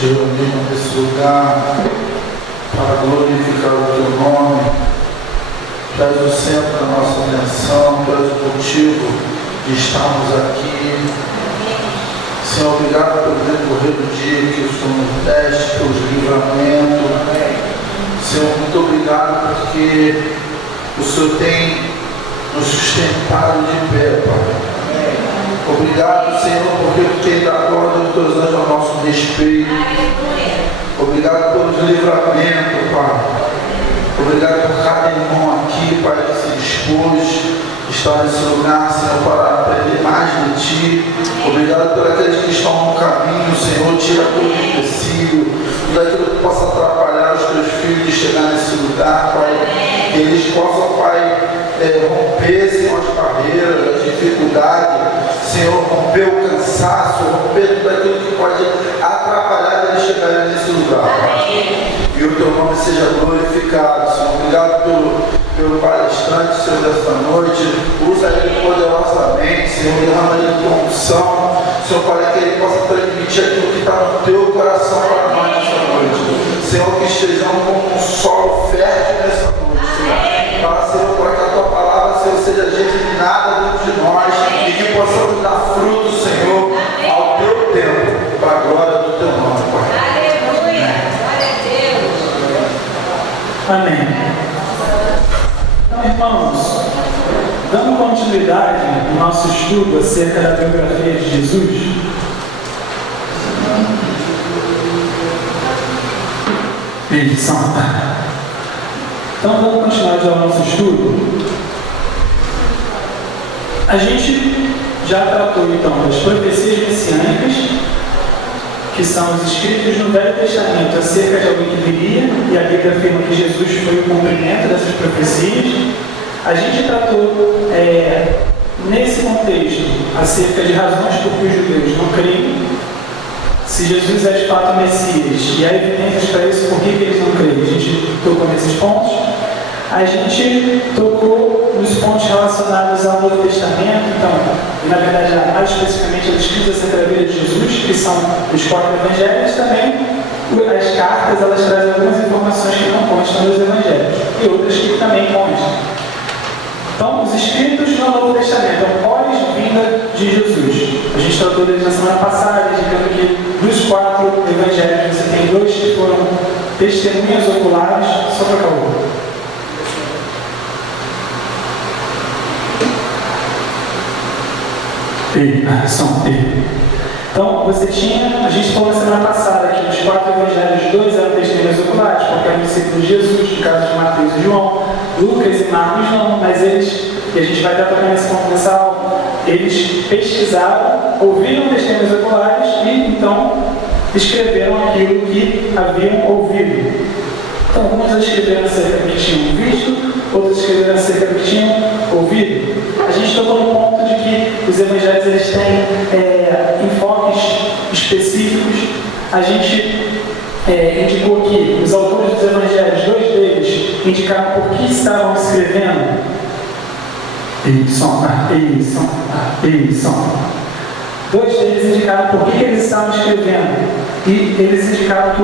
de reunirmos nesse lugar para glorificar o Teu nome. Tu és o centro da nossa atenção, Tu és o motivo de estarmos aqui. Senhor, obrigado pelo decorrer do dia que o Senhor nos deste, pelos livramentos. Senhor, muito obrigado porque o Senhor tem nos sustentado de pé, Pai. Obrigado, Senhor, porque Tu tem dado ordem dos Teus anjos ao nosso respeito. Obrigado pelos livramentos, Pai. Obrigado por cada irmão aqui, Pai, que se dispôs a estar nesse lugar, Senhor, para aprender mais de Ti. Obrigado por aqueles que estão no caminho, Senhor. Tira todo o empecilho, tudo aquilo que possa atrapalhar os Teus filhos de chegar nesse lugar, Pai. Que eles possam, Pai, romper, Senhor, as barreiras, as dificuldades, Senhor, romper o cansaço, romper tudo aquilo que pode atrapalhar eles chegarem nesse lugar, Pai. E o Teu nome seja glorificado, Senhor. Obrigado pelo palestrante, Senhor, desta noite. Usa ele poderosamente, Senhor. Derrama ele com unção, Senhor, para que ele possa transmitir aquilo que está no Teu coração para nós nesta noite. Senhor, que estejamos como um solo fértil nessa noite, Senhor. Senhor, para que a Tua palavra, Senhor, seja germinada dentro de nós e que possamos dar fruto, Senhor, ao Teu tempo, para a glória do Teu nome, Pai. Amém. Então, irmãos, dando continuidade no nosso estudo acerca da biografia de Jesus, então, dando continuidade ao nosso estudo, a gente já tratou então das profecias messiânicas, que são os escritos no Velho Testamento acerca de alguém que viria, e a Bíblia afirma que Jesus foi o cumprimento dessas profecias. A gente tratou, nesse contexto, acerca de razões por que os judeus não creem, se Jesus é de fato o Messias, e há evidências para isso, por que eles não creem. A gente tocou nesses pontos. A gente tocou nos pontos relacionados ao Novo Testamento, então, e na verdade, mais especificamente, os escritos acerca da vida de Jesus, que são os 4 evangelhos, também as cartas, elas trazem algumas informações que não constam nos evangelhos, e outras que também constam. Então, os escritos no Novo Testamento, pós-vinda de Jesus. A gente tratou deles na semana passada, indicando que dos 4 evangelhos, você tem 2 que foram testemunhas oculares, só para cá o Então, você tinha, a gente falou na semana passada que os 4 evangelhos, 2 eram testemunhas oculares, porque eram discípulos de Jesus, no caso de Mateus e João, Lucas e Marcos não, mas eles, e a gente vai estar tocando nesse ponto nessa aula, eles pesquisaram, ouviram testemunhas oculares e então escreveram aquilo que haviam ouvido. Então, alguns escreveram acerca do que tinham visto, outros escreveram acerca do que tinham ouvido. A gente tocou no ponto de que os evangelhos eles têm enfoques específicos. A gente indicou que os autores dos evangelhos, 2 deles, indicaram por que estavam escrevendo. Isso. 2 deles indicaram por que eles estavam escrevendo. E eles indicaram que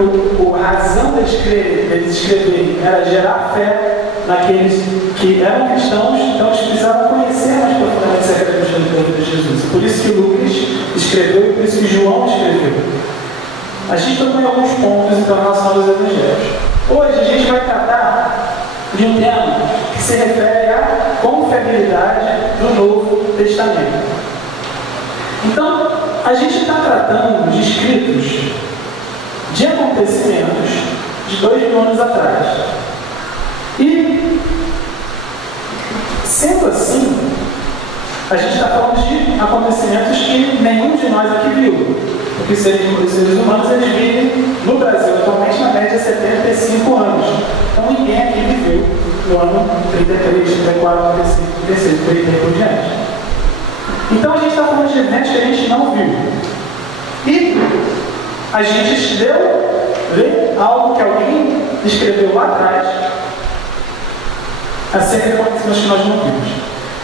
a razão deles escreverem era gerar fé naqueles que eram cristãos, então eles precisavam conhecer mais profundamente acerca da vida de Jesus. Por isso que Lucas escreveu e por isso que João escreveu. A gente tocou em alguns pontos então, em relação aos evangelhos. Hoje a gente vai tratar de um tema que se refere à confiabilidade do Novo Testamento. Então, a gente está tratando de escritos de acontecimentos de 2000 anos atrás. E, sendo assim, a gente está falando de acontecimentos que nenhum de nós aqui viu. Porque os seres humanos eles vivem no Brasil atualmente na média 75 anos. Então ninguém aqui viveu no ano 33, 34, 36, por aí por diante. Então a gente está falando de eventos que a gente não viu. E a gente lê algo que alguém escreveu lá atrás acerca de acontecimentos que nós não vimos.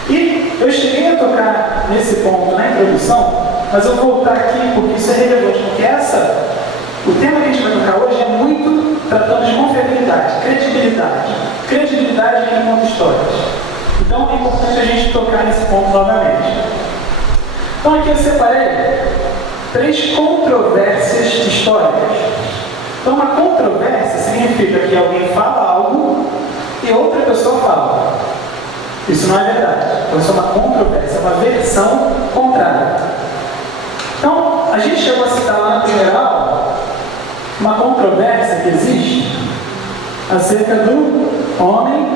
E eu cheguei a tocar nesse ponto na introdução, mas eu vou voltar aqui porque isso é relevante, porque O tema que a gente vai tocar hoje é muito tratando de confiabilidade, credibilidade. Credibilidade em mundo histórias. Então é importante a gente tocar nesse ponto novamente. Então aqui eu separei 3 controvérsias históricas. Então uma controvérsia significa que alguém fala algo e outra pessoa fala. Isso não é verdade. Então isso é uma controvérsia, é uma versão contrária. Então a gente chegou a citar lá na primeira aula uma controvérsia que existe acerca do homem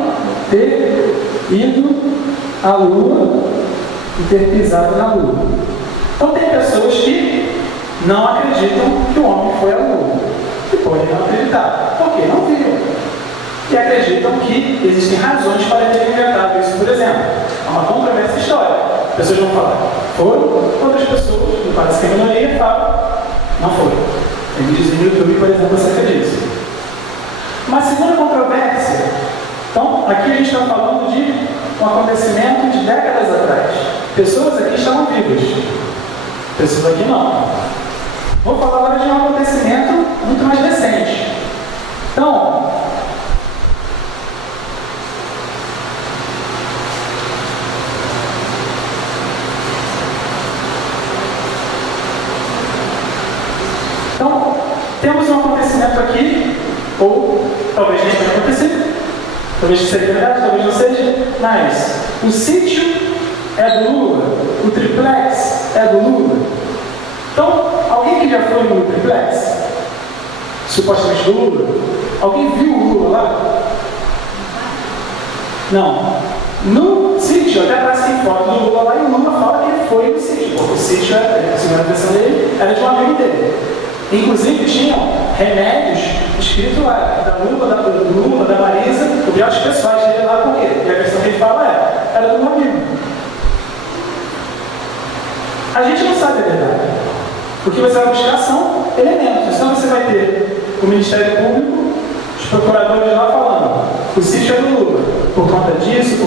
ter ido à Lua e ter pisado na Lua. Então tem pessoas que não acreditam que o homem foi à Lua. E podem não acreditar. Por quê? Não viram. E acreditam que existem razões para terem inventado isso, por exemplo. É uma controvérsia histórica. As pessoas vão falar, foram, outras pessoas, me parece que a minoria, falam, não foram. Tem vídeos no YouTube, por exemplo, acerca disso. Uma segunda controvérsia. Então, aqui a gente está falando de um acontecimento de décadas atrás. Pessoas aqui estavam vivas. Pessoas aqui não. Vou falar agora de um acontecimento muito mais recente. Então, temos um acontecimento aqui, ou talvez não tenha acontecido, talvez seja verdade, talvez não seja, mas o sítio é do Lula, o triplex é do Lula. Então, alguém que já foi no triplex, supostamente do Lula, alguém viu o Lula lá? Não. No sítio, até aparece em foto do Lula lá, e o Lula fala que ele foi no sítio, porque o sítio, a segunda versão dele, era de um amigo dele. Inclusive tinham remédios escritos lá, do Lula, da Marisa, objetos pessoais dele lá com ele. E a versão que ele fala era do meu amigo. A gente não sabe a verdade. O que você vai buscar são elementos. Então você vai ter o Ministério Público, os procuradores lá falando, o sítio é do Lula, por conta disso,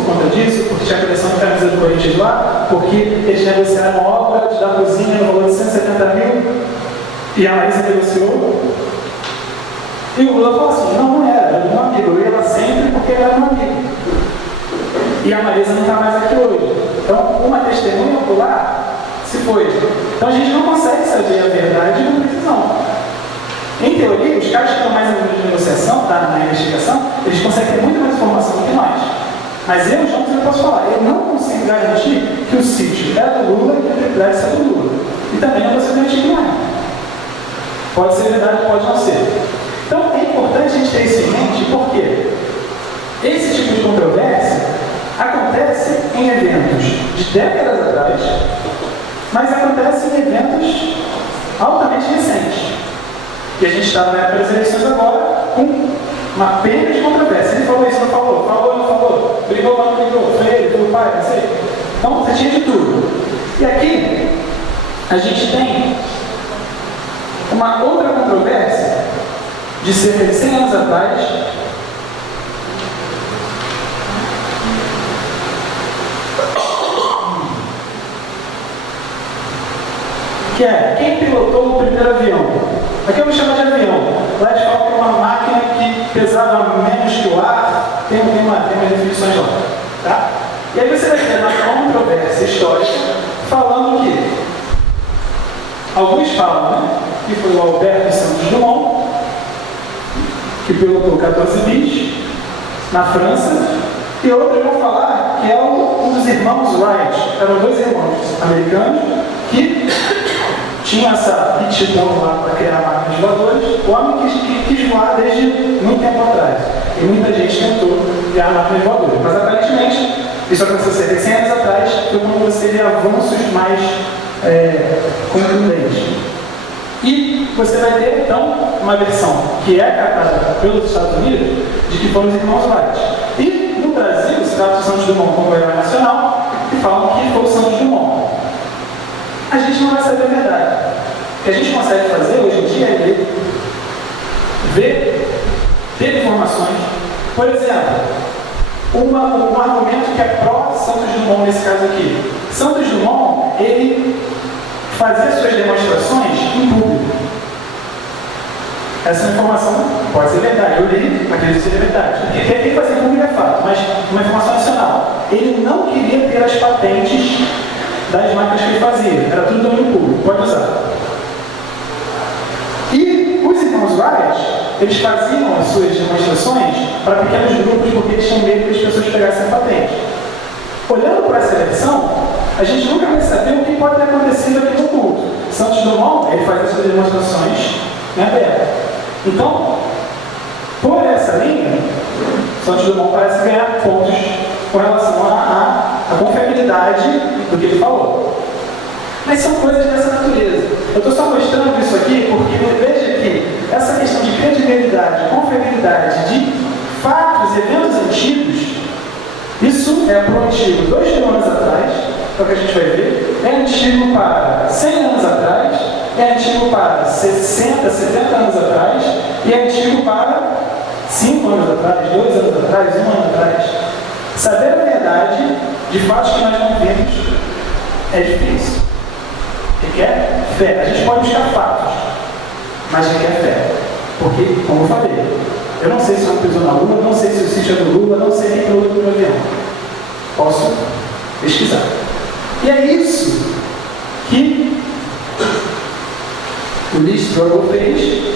porque tinha a coleção de camisa do Corinthians lá, porque eles negociaram obras da cozinha no valor de 170 mil. E a Marisa negociou. E o Lula falou assim, não era do meu amigo. Eu ia lá sempre porque ele era meu amigo. E a Marisa não está mais aqui hoje. Então, uma testemunha ocular se foi. Então, a gente não consegue saber a verdade com precisão. Em teoria, os caras que estão mais envolvidos na negociação, tá, na investigação, eles conseguem ter muito mais informação do que nós. Mas eu, João, eu posso falar, eu não consigo garantir que o sítio é do Lula e que o triplex é do Lula. E também não consigo garantir que não é. Pode ser verdade, pode não ser. Então é importante a gente ter isso em mente, porque esse tipo de controvérsia acontece em eventos de décadas atrás, mas acontece em eventos altamente recentes. E a gente está na época das eleições agora com uma pena de controvérsia. Ele falou isso, não falou, falou, não falou, brigou, não brigou, foi ele, foi o pai, não sei. Então você tinha de tudo. E aqui a gente tem uma outra controvérsia de cerca de 100 anos atrás, que é quem pilotou o primeiro avião. Aqui eu vou chamar de avião. Lá eles falam que é uma máquina que pesava menos que o ar, tem umas definições lá. Tá? E aí você vai ter uma controvérsia histórica falando que alguns falam, né, que foi o Alberto Santos Dumont, que pilotou 14 bis na França, e outros vão falar que é um dos irmãos Wright. Eram 2 irmãos americanos que tinham essa aptidão lá para criar máquinas voadoras. O homem quis voar desde muito tempo atrás. E muita gente tentou criar máquinas voadoras. Mas aparentemente, isso aconteceu cerca de 100 anos atrás, foi quando você vê avanços mais contundentes. E você vai ter, então, uma versão que é catada pelos Estados Unidos de que foram os irmãos Wright. E no Brasil, se trata do Santos Dumont como herói nacional, e falam que foi o Santos Dumont. A gente não vai saber a verdade. O que a gente consegue fazer hoje em dia é ver, ter informações. Por exemplo, um argumento que é pró-Santos Dumont nesse caso aqui. Santos Dumont, ele fazia suas demonstrações em público. essa informação pode ser verdade. Eu li, acredito que seja verdade. Porque tem que fazer público é fato, mas uma informação adicional. Ele não queria ter as patentes das máquinas que ele fazia. Era tudo domínio público, pode usar. E os irmãos Wright, eles faziam as suas demonstrações para pequenos grupos porque eles tinham medo que as pessoas pegassem a patente. Olhando para essa versão, a gente nunca vai saber o que pode ter acontecido aqui no culto. Santos Dumont, ele faz as suas demonstrações em aberto. Então, por essa linha, Santos Dumont parece ganhar pontos com relação à confiabilidade do que ele falou. Mas são coisas dessa natureza. Eu estou só mostrando isso aqui porque veja que essa questão de credibilidade, confiabilidade de fatos, eventos antigos, isso é proativo 2.000 anos atrás, é o que a gente vai ver, é antigo para 100 anos atrás, é antigo para 60, 70 anos atrás, e é antigo para 5 anos atrás, 2 anos atrás, 1 ano atrás. Saber a verdade de fatos que nós não vemos é difícil. Requer fé. A gente pode buscar fatos, mas requer fé. Porque, como eu falei, eu não sei se o homem pisou na Lua, não sei se o sítio é do Lula, não sei nem piloto do avião. Posso pesquisar. E é isso que o Lee Strobel fez.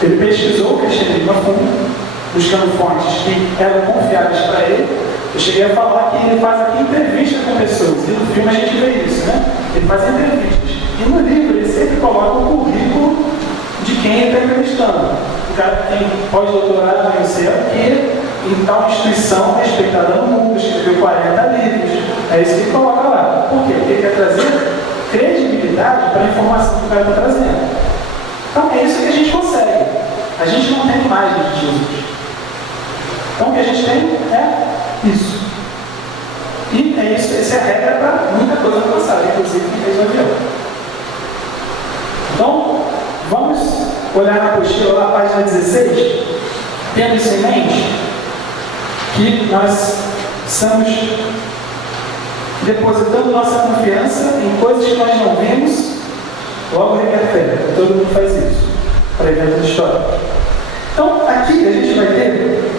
Ele pesquisou o cristianismo a fundo, buscando fontes que eram confiáveis para ele. Eu cheguei a falar que ele faz aqui entrevistas com pessoas, e no filme a gente vê isso, né? Ele faz entrevistas. E no livro ele sempre coloca o currículo de quem ele está entrevistando. O cara que tem pós-doutorado no céu, que em tal instituição respeitada no mundo, escreveu 40 livros. É isso que ele coloca lá. Por quê? Porque ele quer trazer credibilidade para a informação que o cara está trazendo. Então é isso que a gente consegue. A gente não tem imagens de Jesus. Então o que a gente tem é isso. E é isso, essa é a regra para muita coisa no passado, inclusive quem fez o avião. Então, vamos olhar na apostila, lá, página 16, tendo isso em mente, que nós estamos depositando nossa confiança em coisas que nós não vemos, logo requer fé. Todo mundo faz isso, para eventos históricos. Então, aqui a gente vai ter,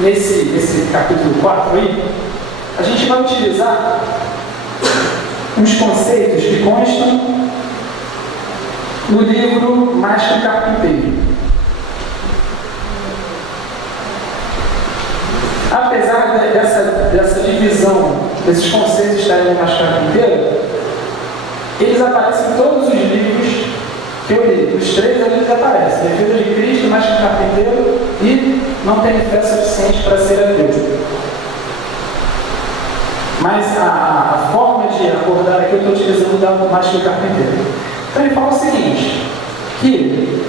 nesse capítulo 4 aí, a gente vai utilizar uns conceitos que constam no livro Mais que Carpinteiro. Apesar dessa divisão, desses conceitos estarem no Mais que Carpinteiro, eles aparecem em todos os livros que eu li. Os 3 ali aparecem: Defesa de Cristo, Mais que Carpinteiro e Não Tem Fé Suficiente para Ser Ateu. Mas a forma de abordar aqui eu estou utilizando da Mais que Carpinteiro. Então ele fala o seguinte, que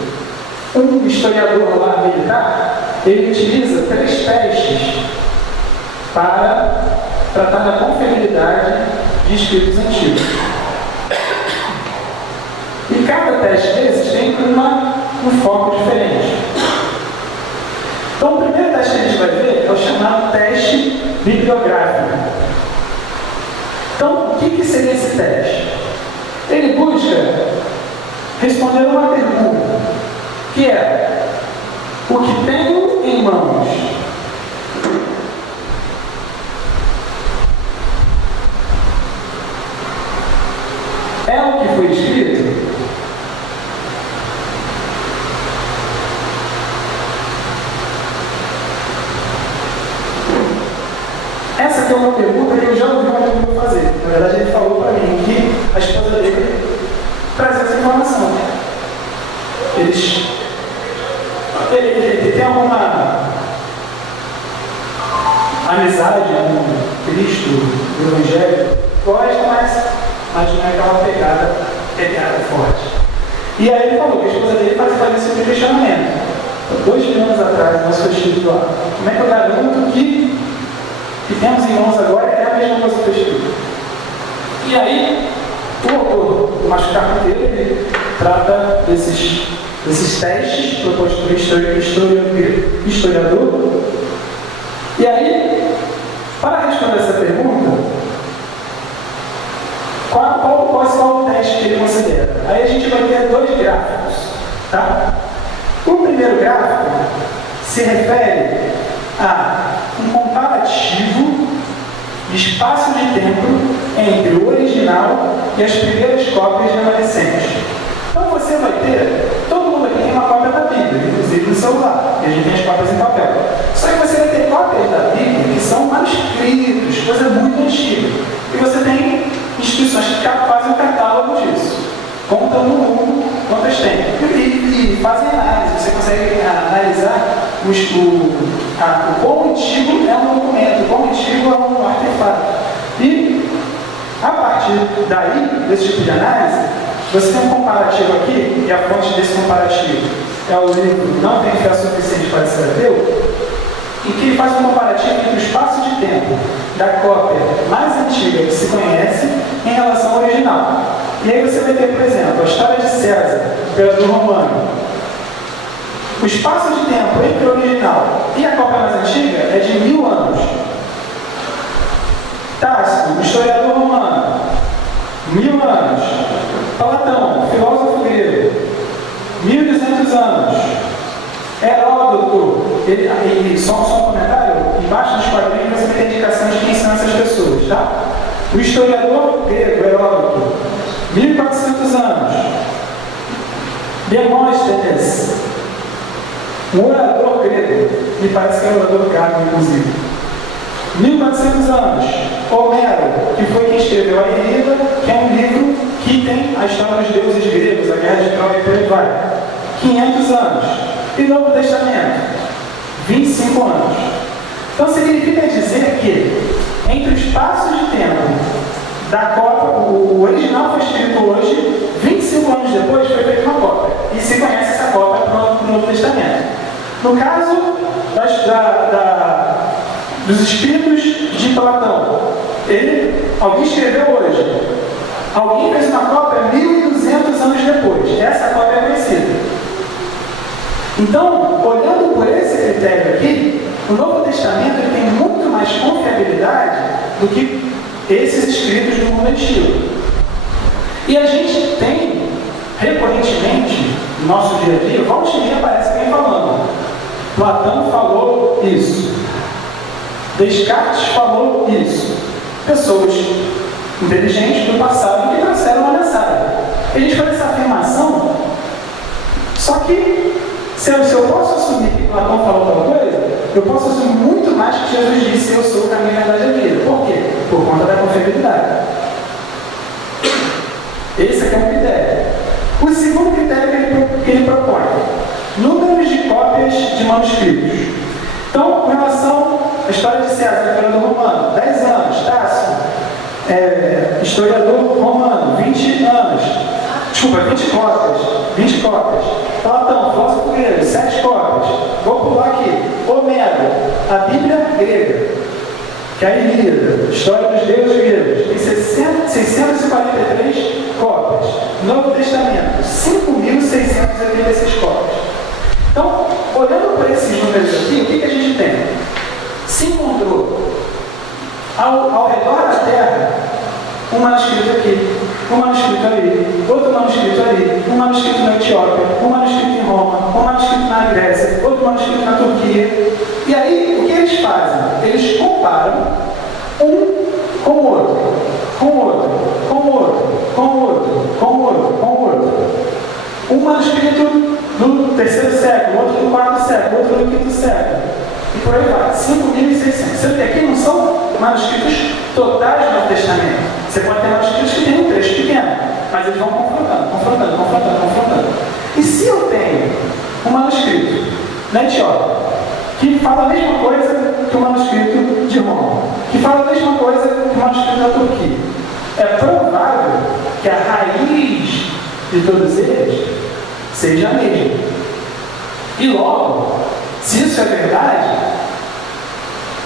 um historiador lá militar, ele utiliza 3 testes para tratar da confiabilidade de escritos antigos. E cada teste desses tem um foco diferente. Então o primeiro teste que a gente vai ver é o chamado teste bibliográfico. Então, o que seria esse teste? Ele busca responder uma pergunta, que é: o que tenho em mãos é o que foi escrito? Essa aqui é uma pergunta que eu já ouvi um amigo fazer. Na verdade, ele falou para mim que a esposa dele trazia essa informação. Ele tem alguma amizade com Cristo, do Evangelho, gosta, mas não é aquela pegada forte. E aí ele falou que a esposa dele fazia esse tipo de questionamento. 2.000 anos atrás, nós foi escrito lá. Como é que eu garanto que temos em mãos agora é a mesma coisa que foi escrito? E aí, o autor do Mais que Carpinteiro, ele trata desses testes propostos por historiador. E aí, para responder essa pergunta, qual o teste que ele considera? Aí a gente vai ter 2 gráficos. Tá? O primeiro gráfico se refere a um comparativo de espaço de tempo entre o original e as primeiras cópias remanescentes. Então você vai ter, todo mundo aqui tem uma cópia da Bíblia, inclusive no celular, e a gente tem as cópias em papel. Só que você vai ter cópias da Bíblia que são manuscritos, coisa muito antiga. E você tem instituições que fazem um catálogo disso, contam no mundo quantas tem. E fazem análise, você consegue analisar o quão antigo é um documento, o quão antigo é um artefato. E, a partir daí, desse tipo de análise, você tem um comparativo aqui, e a fonte desse comparativo é o livro Não Tem Fé Suficiente para Ser Ateu, em que ele faz um comparativo entre o espaço de tempo da cópia mais antiga que se conhece em relação ao original. E aí você vai ter, por exemplo, a história de César, imperador romano. O espaço de tempo entre o original e a cópia mais antiga é de 1000 anos. Tácito, historiador romano, 1000 anos. Platão, filósofo grego, 1200 anos. Heródoto, só um comentário, embaixo dos quadrinhos você vai ter indicações de quem são essas pessoas, tá? O historiador grego, Heródoto, 1400 anos. Demóstenes, um orador grego, me parece que é orador grego, inclusive. 1400 anos. Homero, que foi quem escreveu a Ilíada, que é um livro que tem a história dos deuses gregos, a guerra de Troia e por aí vai. 500 anos. E Novo Testamento, 25 anos. Então significa dizer que entre o espaço de tempo da cópia, o original foi escrito hoje, 25 anos depois foi feita uma cópia. E se conhece essa cópia para o Novo Testamento. No caso dos escritos de Platão, alguém escreveu hoje. Alguém fez uma cópia 1200 anos depois. Essa cópia é conhecida. Então, olhando por esse critério aqui, o Novo Testamento tem muito mais confiabilidade do que esses escritos do mundo antigo. E a gente tem, recorrentemente, no nosso dia a dia, volta e meia aparece alguém falando. Platão falou isso. Descartes falou isso. Pessoas inteligentes do passado que trouxeram uma mensagem. A gente faz essa afirmação, só que se eu posso assumir que Platão falou tal coisa, eu posso assumir muito mais que Jesus disse: eu sou o caminho, a verdade e a vida. Por quê? Por conta da confiabilidade. Esse aqui é um critério. O segundo critério que ele propõe: números de cópias de manuscritos. Então, com relação à história de César, imperador romano, 10 anos, Tácito, historiador romano, 20 anos. Desculpa, 20 cópias. 20 cópias. Platão, filósofo grego, 7 cópias. Vou pular aqui. Homero, a Bíblia grega, que é a Ilíada, história dos deuses gregos, tem 643 cópias. Novo Testamento, 5.686 cópias. Então, olhando para esses números aqui, o que a gente tem? Se encontrou ao redor da Terra um manuscrito aqui, um manuscrito ali, outro manuscrito ali, um manuscrito na Etiópia, um manuscrito em Roma, um manuscrito na Grécia, outro manuscrito na Turquia. E aí, o que eles fazem? Eles comparam um com o outro, com o outro, com o outro, com o outro, com o outro, com o outro. Um manuscrito do 3º século, outro do 4º século, outro do 5º século. E por aí vai, 5.600. Sendo que aqui não são manuscritos totais do Novo Testamento. Você pode ter manuscritos que têm um trecho pequeno, mas eles vão confrontando. E se eu tenho um manuscrito na Etiópia, que fala a mesma coisa que o manuscrito de Roma, que fala a mesma coisa que o manuscrito da Turquia, é provável que a raiz de todos eles seja a mesma. E logo, se isso é verdade,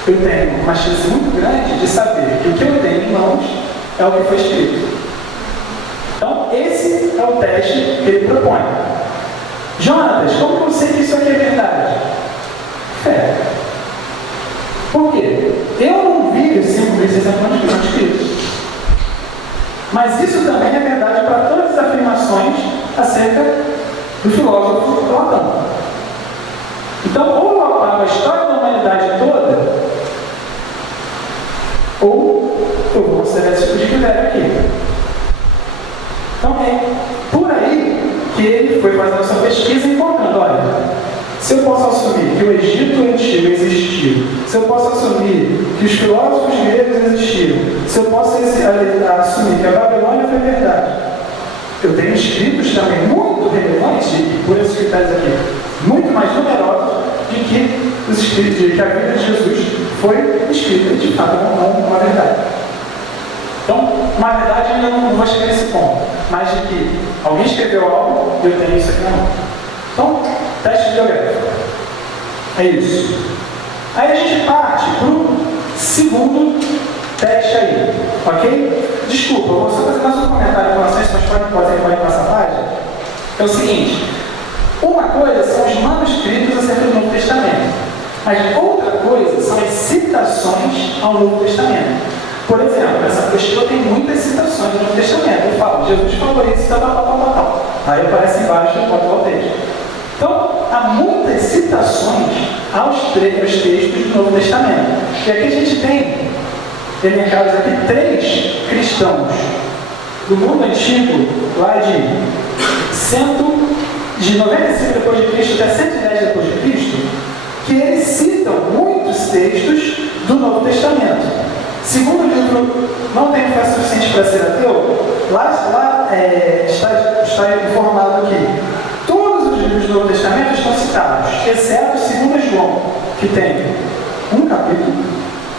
eu tenho uma chance muito grande de saber que o que eu tenho em mãos é o que foi escrito. Então, esse é o teste que ele propõe. Jonatas, como que eu sei que isso aqui é verdade? Fé. Por quê? Eu não vi os 5.600 manuscritos. Mas isso também é verdade para todas as afirmações acerca do filósofo Platão. Então, ou eu apago a história da humanidade toda, ou eu vou considerar esse tipo de critério aqui. Então, é por aí que ele foi fazendo essa pesquisa e encontrando, olha, se eu posso assumir que o Egito antigo existiu, se eu posso assumir que os filósofos gregos existiram, se eu posso assumir que a Babilônia foi verdade, eu tenho escritos também muito relevantes, por esses critérios aqui, muito mais numerosos de que os escritos de que a vida de Jesus foi escrita de fato uma verdade. Então, uma verdade ainda não vou chegar nesse ponto, mas de que alguém escreveu algo, eu tenho isso aqui na mão. Então, teste biográfico. É isso. Aí a gente parte para o segundo teste aí, ok? Desculpa, eu vou só fazer mais um comentário com vocês, mas podem passar a página. É o seguinte, uma coisa são os manuscritos acerca do Novo Testamento, mas outra coisa são as citações ao Novo Testamento. Por exemplo, essa apostila tem muitas citações do Novo Testamento. Eu falo, Jesus falou isso, tal. Aí aparecem vários que eu boto ao texto. Então, há muitas citações aos textos do Novo Testamento. E aqui a gente tem, elencados aqui, 3 cristãos do mundo antigo, lá de 95 depois de Cristo até 110 depois de Cristo, que eles citam muitos textos do Novo Testamento. Segundo o livro Não Tenho Fé Suficiente para Ser Ateu, lá está informado que todos os livros do Novo Testamento estão citados, exceto 2 João, que tem um capítulo,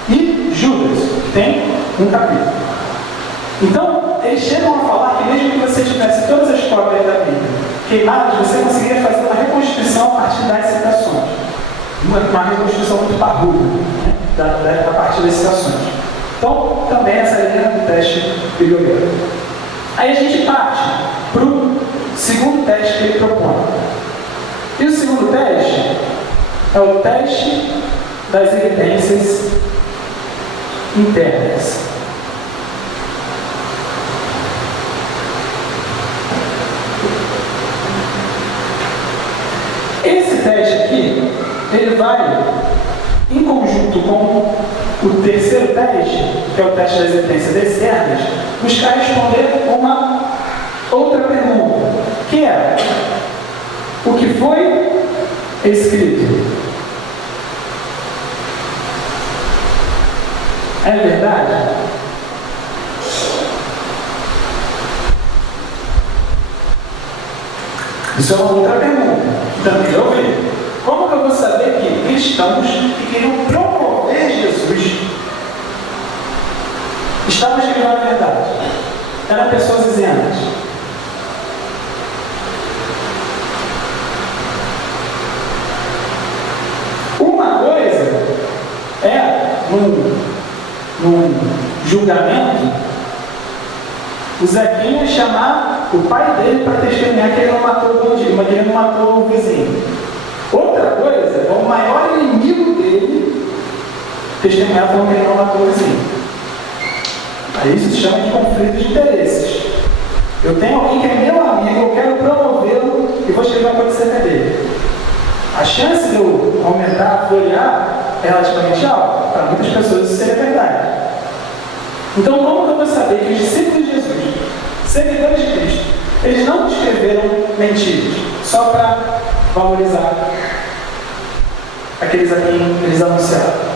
e Judas, que tem um capítulo. Então, eles chegam a falar que mesmo que você tivesse todas as cópias da Bíblia queimadas, você conseguiria fazer uma reconstituição a partir das citações. Uma reconstituição muito parruda, né, a partir das citações. Então, também essa linha do teste bibliográfico. Aí a gente parte para o segundo teste que ele propõe. E o segundo teste é o teste das evidências internas. Esse teste aqui, ele vai, em conjunto com o terceiro teste, que é o teste das evidências externas, buscar responder uma outra pergunta, que é: o que foi escrito é verdade? Isso é uma outra pergunta. Também eu vi. Como que eu vou saber que cristãos que queriam promover Jesus estavam escrevendo a verdade? Eram pessoas isentas. Uma coisa é, num julgamento, o Zequinha chamar o pai dele para testemunhar que ele não matou o bandido, mas que ele não matou o vizinho. Outra coisa é o maior inimigo dele testemunhar falando que ele não matou o vizinho. Aí isso se chama de conflito de interesses. Eu tenho alguém que é meu amigo, eu quero promovê-lo e vou escrever uma coisa acerca dele. A chance de eu aumentar, florear, é relativamente alta. Para muitas pessoas isso seria verdade. Então, como que eu vou saber que os discípulos de Jesus, seguidores de Cristo, eles não escreveram mentiras só para valorizar aqueles a quem eles anunciaram?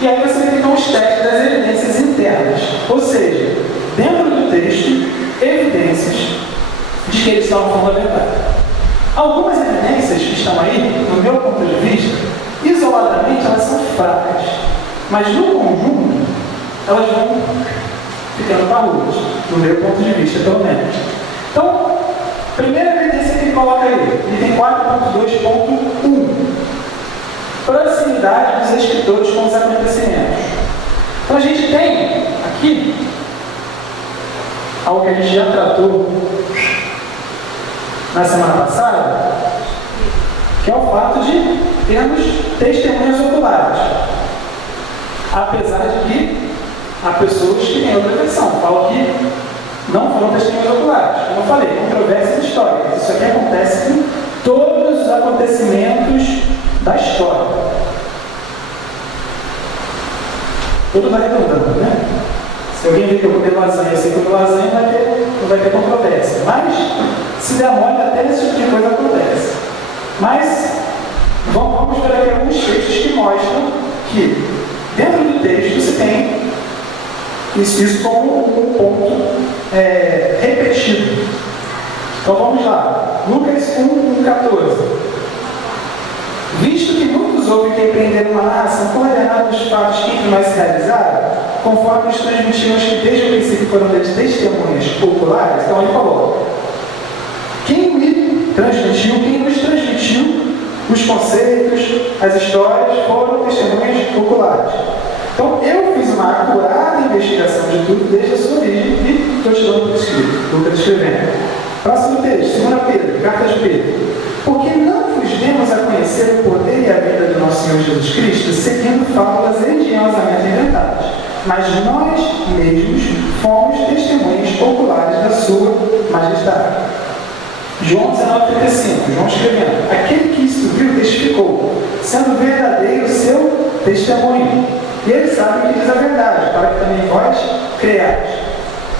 E aí você tem então os testes das evidências internas, ou seja, dentro do texto, evidências de que eles estavam falando a verdade. Algumas evidências que estão aí, no meu ponto de vista, isoladamente elas são fracas, mas no conjunto elas vão ficando parrudas, no meu ponto de vista, pelo menos. Então, primeira evidência que ele coloca aí, item 4.2.1, proximidade dos escritores com os acontecimentos. Então a gente tem aqui algo que a gente já tratou na semana passada, que é o fato de termos testemunhas oculares. Apesar de que há pessoas que têm outra versão, falam que não foram testemunhas oculares. Como eu falei, controvérsias históricas. Isso aqui acontece em todos os acontecimentos da história. Tudo vai redundando, né? Se alguém vir que eu comer lasanha, eu sei que comer lasanha não vai ter controvérsia. Mas, se der mole, até esse tipo de coisa acontece. Mas, vamos ver aqui alguns textos que mostram que, dentro do texto, você tem isso como um ponto repetido. Então, vamos lá. Lucas 1:14. Visto que muitos houve que empreenderam uma nação condenados dos fatos que mais se realizaram, conforme os transmitiam que desde o princípio foram testemunhas populares, então ele falou: quem me transmitiu, quem nos transmitiu os conceitos, as histórias, foram testemunhas populares. Então eu fiz uma acurada investigação de tudo desde a sua origem e estou te dando por escrito, Lucas escrevendo. Próximo texto, 2 Pedro, carta de Pedro. Porque não vos demos a conhecer o poder e a vida do nosso Senhor Jesus Cristo, seguindo fábulas engenhosamente inventadas, mas nós mesmos fomos testemunhas oculares da sua majestade. João 19:35, João escrevendo: aquele que isto viu testificou, sendo verdadeiro o seu testemunho. E ele sabe que diz a verdade, para que também vós creais.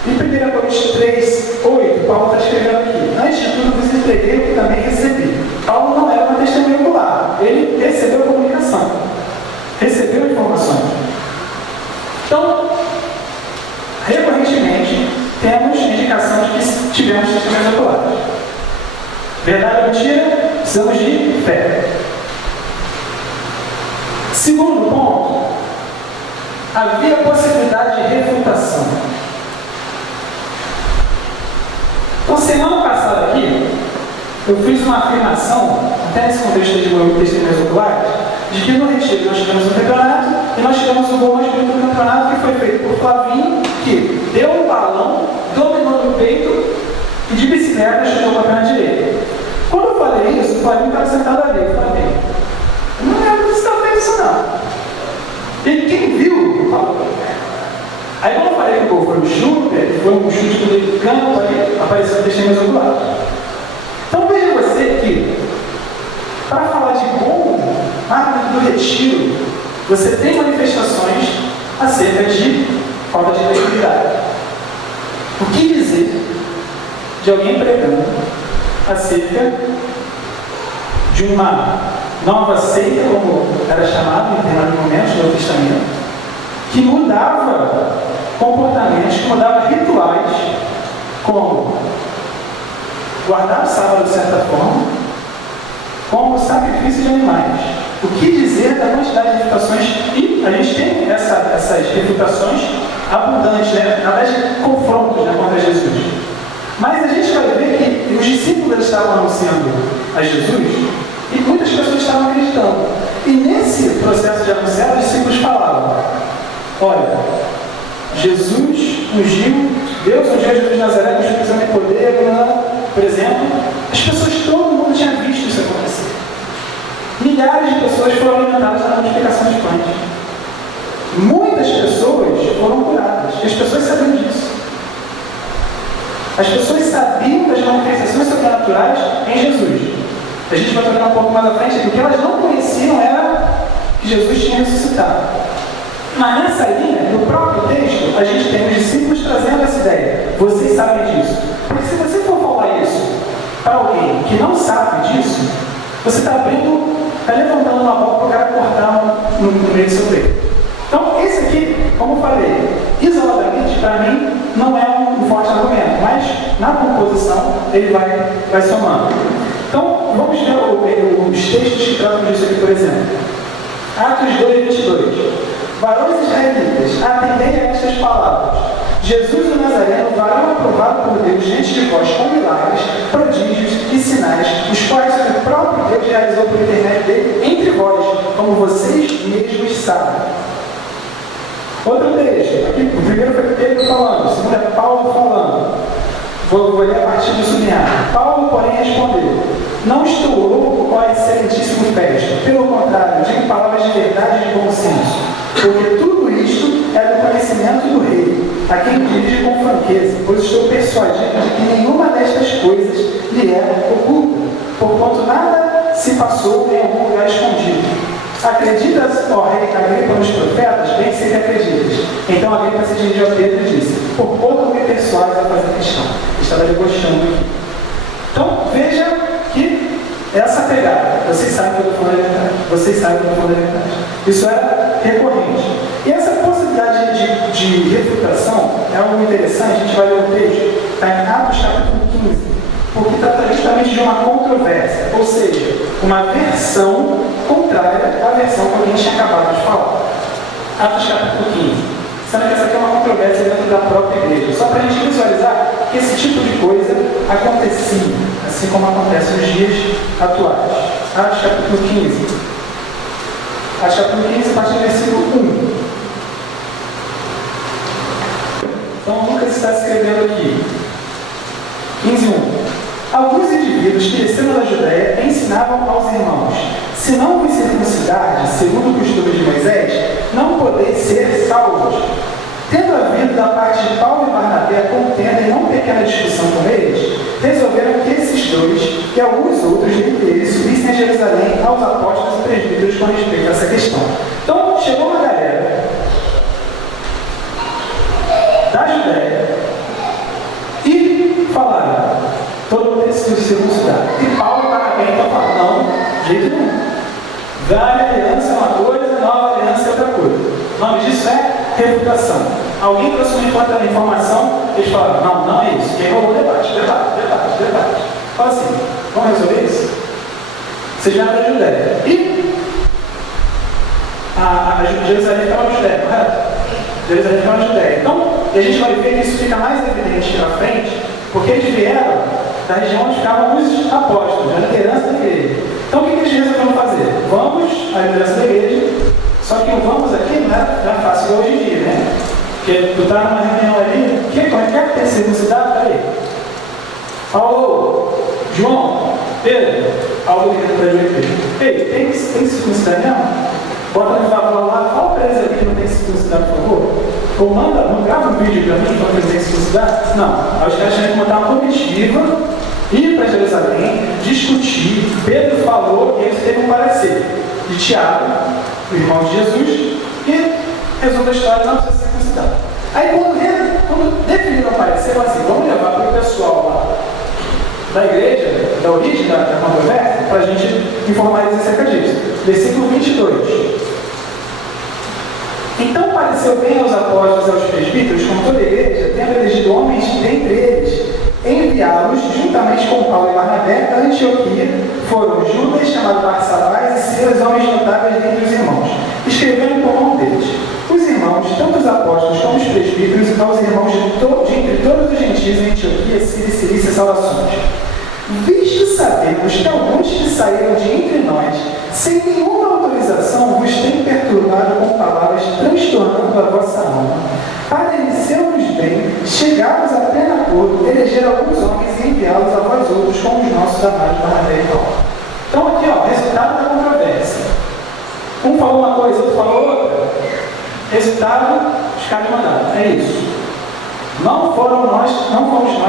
Em 1 Coríntios 3:8, Paulo está escrevendo aqui: antes de tudo vos entreguei o que também recebi. Paulo não era uma testemunha ocular, ele recebeu a comunicação, recebeu informações. Então, recorrentemente, temos indicação de que tivemos testemunhas oculares. Verdade ou mentira? Precisamos de fé. Segundo ponto, havia possibilidade de refutação. Então, semana passada aqui, eu fiz uma afirmação, até nesse contexto de testemunhas oculares, de que no retiro nós tivemos um campeonato e nós tivemos um gol mais bonito do campeonato que foi feito por Flavinho, que deu um balão, dominou no peito e de bicicleta chutou com a perna direita. Quando eu falei isso, o Flavinho estava sentado ali. Eu falei: eu não lembro que você estava fazendo isso não. E quem viu, falou. Aí quando eu falei que o gol foi um chute, foi um chute do meio do campo, aí apareceu testemunhas oculares. Então veja você que, para falar de gol, árbitro do retiro, você tem manifestações acerca de falta de legitimidade. O que dizer de alguém pregando acerca de uma nova seita, como era chamado em determinados momentos do Novo Testamento, que mudava comportamentos, que mudava rituais, como guardar o sábado de certa forma, como o sacrifício de animais. O que dizer da quantidade de refutações? E a gente tem essas refutações abundantes, né? Na verdade, confrontos, né, contra Jesus. Mas a gente vai ver que os discípulos estavam anunciando a Jesus e muitas pessoas estavam acreditando. E nesse processo de anunciar, os discípulos falavam: olha, Jesus ungiu, Deus ungiu Jesus de Nazaré com expressão de poder, por exemplo. As pessoas, todo mundo tinha visto isso acontecer. Milhares de pessoas foram alimentadas na multiplicação de pães. Muitas pessoas foram curadas. E as pessoas sabiam disso. As pessoas sabiam das manifestações sobrenaturais em Jesus. A gente vai tocar um pouco mais à frente, porque elas não conheciam era que Jesus tinha ressuscitado. Mas nessa linha, no próprio texto, a gente tem os discípulos trazendo essa ideia. Vocês sabem disso. Porque se você for falar isso para alguém que não sabe disso, você está levantando uma bola para o cara cortar no meio do seu peito. Então, esse aqui, como eu falei, isoladamente, para mim, não é um forte argumento, mas na composição ele vai somando. Então, vamos ver os textos que tratam disso aqui, por exemplo. Atos 2:22. Varões israelitas, atendei a estas palavras. Jesus o Nazareno, varão aprovado por Deus diante de vós com milagres, prodígios e sinais, os quais o próprio Deus realizou por intermédio dele entre vós, como vocês mesmos sabem. Outro texto, aqui, o primeiro foi Pedro falando, o segundo é Paulo falando. Vou ler a partir do sublinhado. Paulo, porém, respondeu: não estou louco, ó excelentíssimo Festo. Pelo contrário, digo palavras de verdade e de bom senso. Porque tudo isto é do conhecimento do rei. a quem dirige com franqueza, pois estou persuadido de que nenhuma destas coisas lhe é oculta, porquanto nada se passou em algum lugar escondido. Acreditas, ó rei Agripa, nos profetas? Bem sei que acreditas. Então Agripa se dirigiu a Pedro e disse: por pouco me persuades a fazer questão. Estava debochando aqui. Então, veja que essa pegada, vocês sabem que eu estou falando a verdade. Vocês sabem que eu estou falando a verdade. Isso era recorrente. E essa possibilidade de refutação é algo interessante. A gente vai ler o texto, está em Atos capítulo 15, porque trata justamente de uma controvérsia, ou seja, uma versão contrária à versão que a gente tinha acabado de falar. Atos capítulo 15. Sendo que essa aqui é uma controvérsia dentro da própria igreja. Só para a gente visualizar que esse tipo de coisa acontecia, assim como acontece nos dias atuais. Atos capítulo 15. Atos capítulo 15, a partir do versículo 1. Então Lucas está escrevendo aqui. 15:1. Alguns indivíduos que descendo da Judéia ensinavam aos irmãos: se não vos circuncidardes, segundo o costume de Moisés, não podeis ser salvos. Tendo havido da parte de Paulo e Barnabé contenda e não pequena discussão com eles, resolveram que esses dois e alguns outros dentre eles subissem a Jerusalém aos apóstolos e presbíteros com respeito a essa questão. Então, chegou uma galera da Judéia e falaram: todo mundo tem que se circuncidar. E Paulo e Barnabé então falaram: não, de jeito nenhum. Velha aliança é uma coisa, nova aliança é outra coisa. O nome disso é refutação. Alguém trouxe uma informação, eles falaram: não, não é isso. E aí rolou debate. Fala assim: vamos resolver isso? Vocês vieram da Judéia. E a Jerusalém ficava na Judéia, correto? Jerusalém ficava na Judéia. Então, a gente vai ver que isso fica mais evidente na frente, porque eles vieram da região onde ficavam os apóstolos, a liderança da igreja. Então, o que eles resolveram fazer? Vamos à liderança da igreja, só que o vamos aqui não é fácil hoje em dia, né? Porque tu está numa reunião ali, como é que é que tem circuncidado? Peraí. Paulo, João, Pedro, Paulo ligando para ele. Ei, tem que circuncidar mesmo? Bota no favor lá, fala para eles aqui que não tem que circuncidar, por favor. Ou não grava um vídeo para mim, para eles terem que circuncidar. Não, aí os caras tinham que montar uma comitiva, ir para Jerusalém, discutir. Pedro falou e eles teve um parecer de Tiago, o irmão de Jesus, e resumo da história, não precisa ser circuncidado. Aí quando definiram o parecer, falaram assim: vamos levar para o pessoal lá da igreja, da origem da controvérsia, para a gente informar eles acerca disso. Versículo 22. Então pareceu bem aos apóstolos e aos presbíteros, como toda a igreja, tendo elegido homens dentre eles, enviá-los, juntamente com Paulo e Barnabé, a Antioquia, foram Judas, chamado Barsabás, e Silas, homens notáveis dentre os irmãos, escrevendo por mão deles: os irmãos, tanto os apóstolos como os presbíteros, aos irmãos de entre todos os gentios em Antioquia, Síria e Cilícia, saudações. Visto sabemos que alguns que saíram de entre nós, sem nenhuma autorização, vos têm perturbado com palavras, transtornando a vossa alma. Pareceu-nos bem, chegarmos a pleno acordo, eleger alguns homens e enviá-los a vós outros, como os nossos amados Barnabé e Paulo. Então aqui, resultado da controvérsia. Um falou uma coisa, outro falou outra. Resultado, os caras mandaram. É isso. Não fomos nós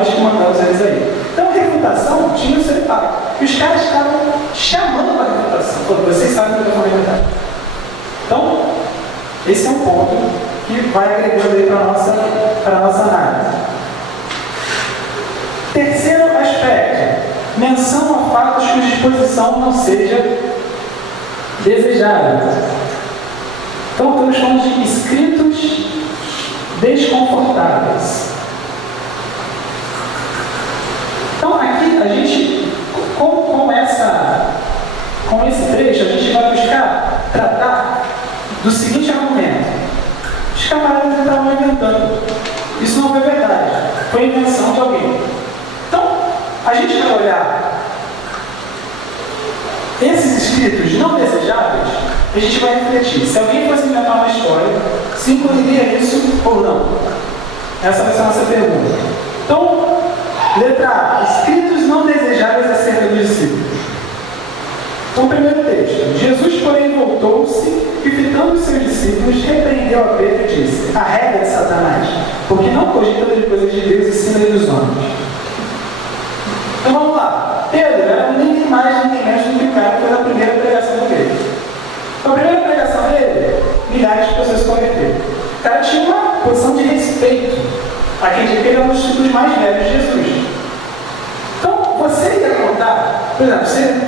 que mandamos eles aí. Então a refutação tinha o seu impacto. E os caras estavam chamando a refutação. Vocês sabem que eu estou falando a verdade. Então, esse é um ponto que vai agregando aí para a nossa análise. Terceiro aspecto: menção a fatos cuja disposição não seja desejável. Então, estamos falando de escritos desconfortáveis. Então, aqui a gente, com esse trecho, a gente vai buscar tratar do seguinte argumento: os camaradas estavam inventando. Isso não foi verdade, foi invenção de alguém. Então, a gente vai olhar esses escritos não desejáveis, a gente vai refletir. Se alguém fosse inventar uma história, se incluiria isso ou não? Essa vai ser a nossa pergunta. Então, letra A: escritos não desejáveis acerca dos discípulos. Então, o primeiro texto: Jesus, porém, voltou-se e, fitando os seus discípulos, repreendeu a Pedro e disse: a regra de Satanás, porque não cogita das coisas de Deus e sim das dos homens. Então vamos lá. Pedro era ninguém mais, ninguém menos do que o cara que fez a primeira pregação dele. A primeira pregação dele, milhares de pessoas se converteram. O cara tinha uma posição de respeito. Aquele dia que ele era um dos discípulos mais velhos de Jesus. Então, você ia contar, por exemplo,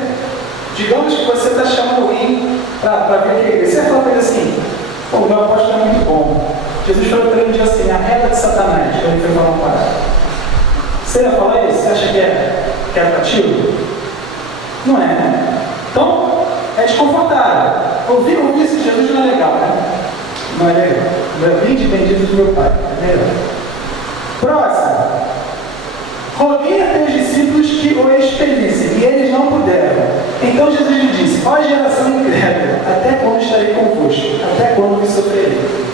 digamos que você está chamando alguém para vir aqui. Você vai falar para ele assim: pô, o meu apóstolo é muito bom. Jesus falou para ele um dia assim: a reta de Satanás, quando ele foi falar uma parada. Você ia falar isso? Você acha que é atrativo? Não é, né? Então, é desconfortável. Ouvir isso de Jesus não é legal, né? Não é legal. Vinde bendito do meu Pai. É melhor. Próximo. Roguei a teus discípulos que o expelissem, e eles não puderam. Então Jesus lhe disse: ó geração incrédula, até quando estarei convosco? Até quando me sofrerei?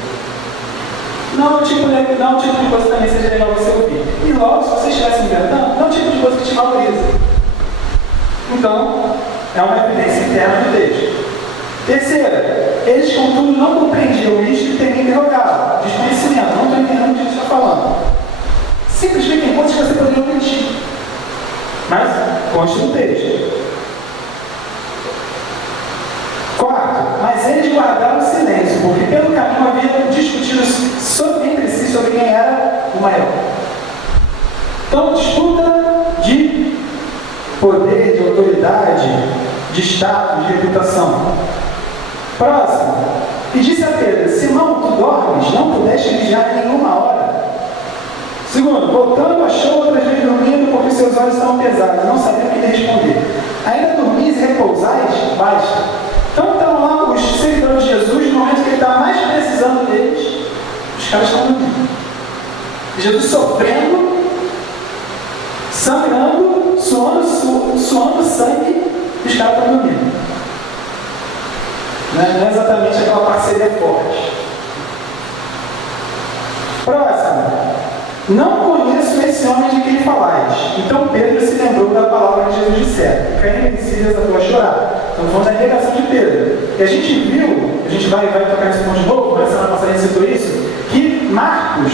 Não é um tipo de coisa que também seja legal você ouvir. E logo, se você estivesse me inventando, não é um tipo de coisa que te valoriza. Então, é uma evidência interna do texto. Terceira, eles contudo não compreendiam isto e temiam interrogá-lo. Desconhecimento, não estou entendendo o que você está falando. Simplesmente em coisas que você poderia omitir. Mas, conste no texto. Quarto, mas eles guardaram o silêncio, porque pelo caminho haviam discutido entre si sobre quem era o maior. Então, disputa de poder, de autoridade, de status, de reputação. Próximo. E disse a Pedro: Simão, tu dormes, não pudeste vigiar nenhuma hora. Segundo, voltando, achou outras vezes dormindo, porque seus olhos estavam pesados, não sabia o que lhe responder. Ainda dormis e repousais? Basta. Então estão lá os seguidores de Jesus, no momento que ele está mais precisando deles, os caras estão dormindo. Jesus sofrendo, sangrando, suando sangue, e os caras estão dormindo. Não é exatamente aquela parceria forte. Próximo. Não conheço esse homem de quem falais. Então Pedro se lembrou da palavra que Jesus dissera: e caindo em si desatou a chorar. Então falando da negação de Pedro. E a gente viu, a gente vai tocar nesse ponto de novo, mas semana passada a gente citou isso, que Marcos,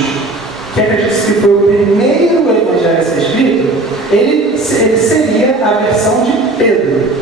que acredita que foi o primeiro evangelho a ser escrito, ele seria a versão de Pedro,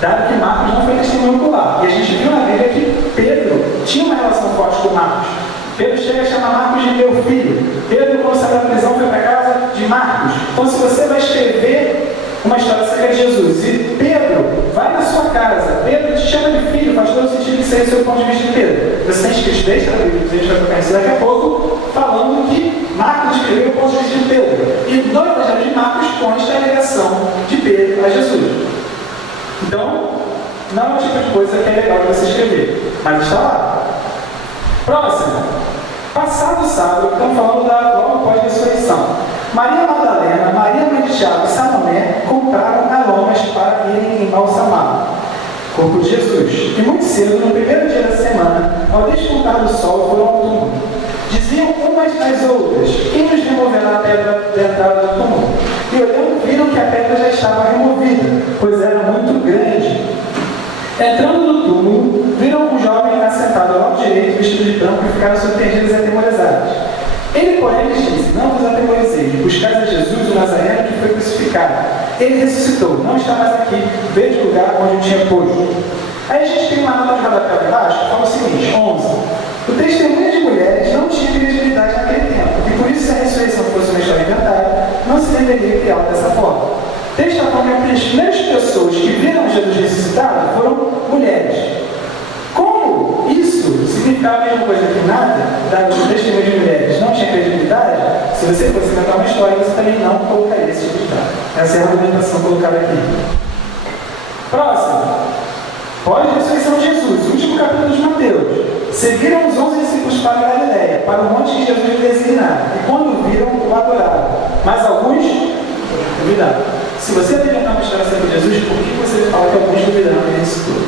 dado que Marcos não foi testemunho ocular. E a gente viu na Bíblia que Pedro tinha uma relação forte com Marcos. Pedro chega a chamar Marcos de meu filho. Pedro, quando saiu da prisão, foi para a casa de Marcos. Então, se você vai escrever uma história acerca de Jesus e Pedro vai na sua casa, Pedro te chama de filho, faz todo sentido que seja o seu ponto de vista de Pedro. Você tem escrito desde a Bíblia, a gente vai tocar isso daqui a pouco, falando que Marcos escreveu o ponto de vista de Pedro. E no Evangelho de Marcos consta a ligação de Pedro a Jesus. Então, não é o tipo de coisa que é legal de você escrever, mas está lá. Próximo. Passado o sábado, estamos falando da logo após a ressurreição. Maria Madalena, Maria mãe de Tiago e Salomé compraram aromas para irem embalsamar o corpo de Jesus. E muito cedo, no primeiro dia da semana, ao despontar do sol, foram ao túmulo. Diziam umas às outras: quem nos removerá a pedra da entrada do túmulo? E olhando, viram que a pedra já estava removida, pois era muito grande. Entrando no túmulo, viram um jovem assentado ao lado direito, vestido de branco, e ficaram surpreendidos e atemorizados. Ele, porém, lhes disse: não vos atemorizeis, buscais a Jesus, o Nazareno, que foi crucificado. Ele ressuscitou, não está mais aqui, veja o lugar onde o tinha posto. Aí a gente tem uma nota de rodapé abaixo que fala o seguinte: 11. O testemunho de mulheres não tinha credibilidade naquele tempo, e por isso, se a ressurreição fosse uma história inventada, não se deveria criá-la dessa forma. O texto está falando que as primeiras pessoas que viram Jesus ressuscitado foram mulheres. Como isso significava a mesma coisa que nada, dado que o testemunho de mulheres não tinha credibilidade, se você fosse inventar uma história, você também não colocaria esse tipo de dado. Essa é a argumentação colocada aqui. Próximo. Pós-ressurreição de Jesus, último capítulo de Mateus. Seguiram os 11 discípulos para a Galileia, para o monte que Jesus lhe designara, e quando viram, o adoraram. Mas alguns duvidaram. Se você inventar uma história acerca de Jesus, por que você fala que alguns duvidaram que ele ressuscitou?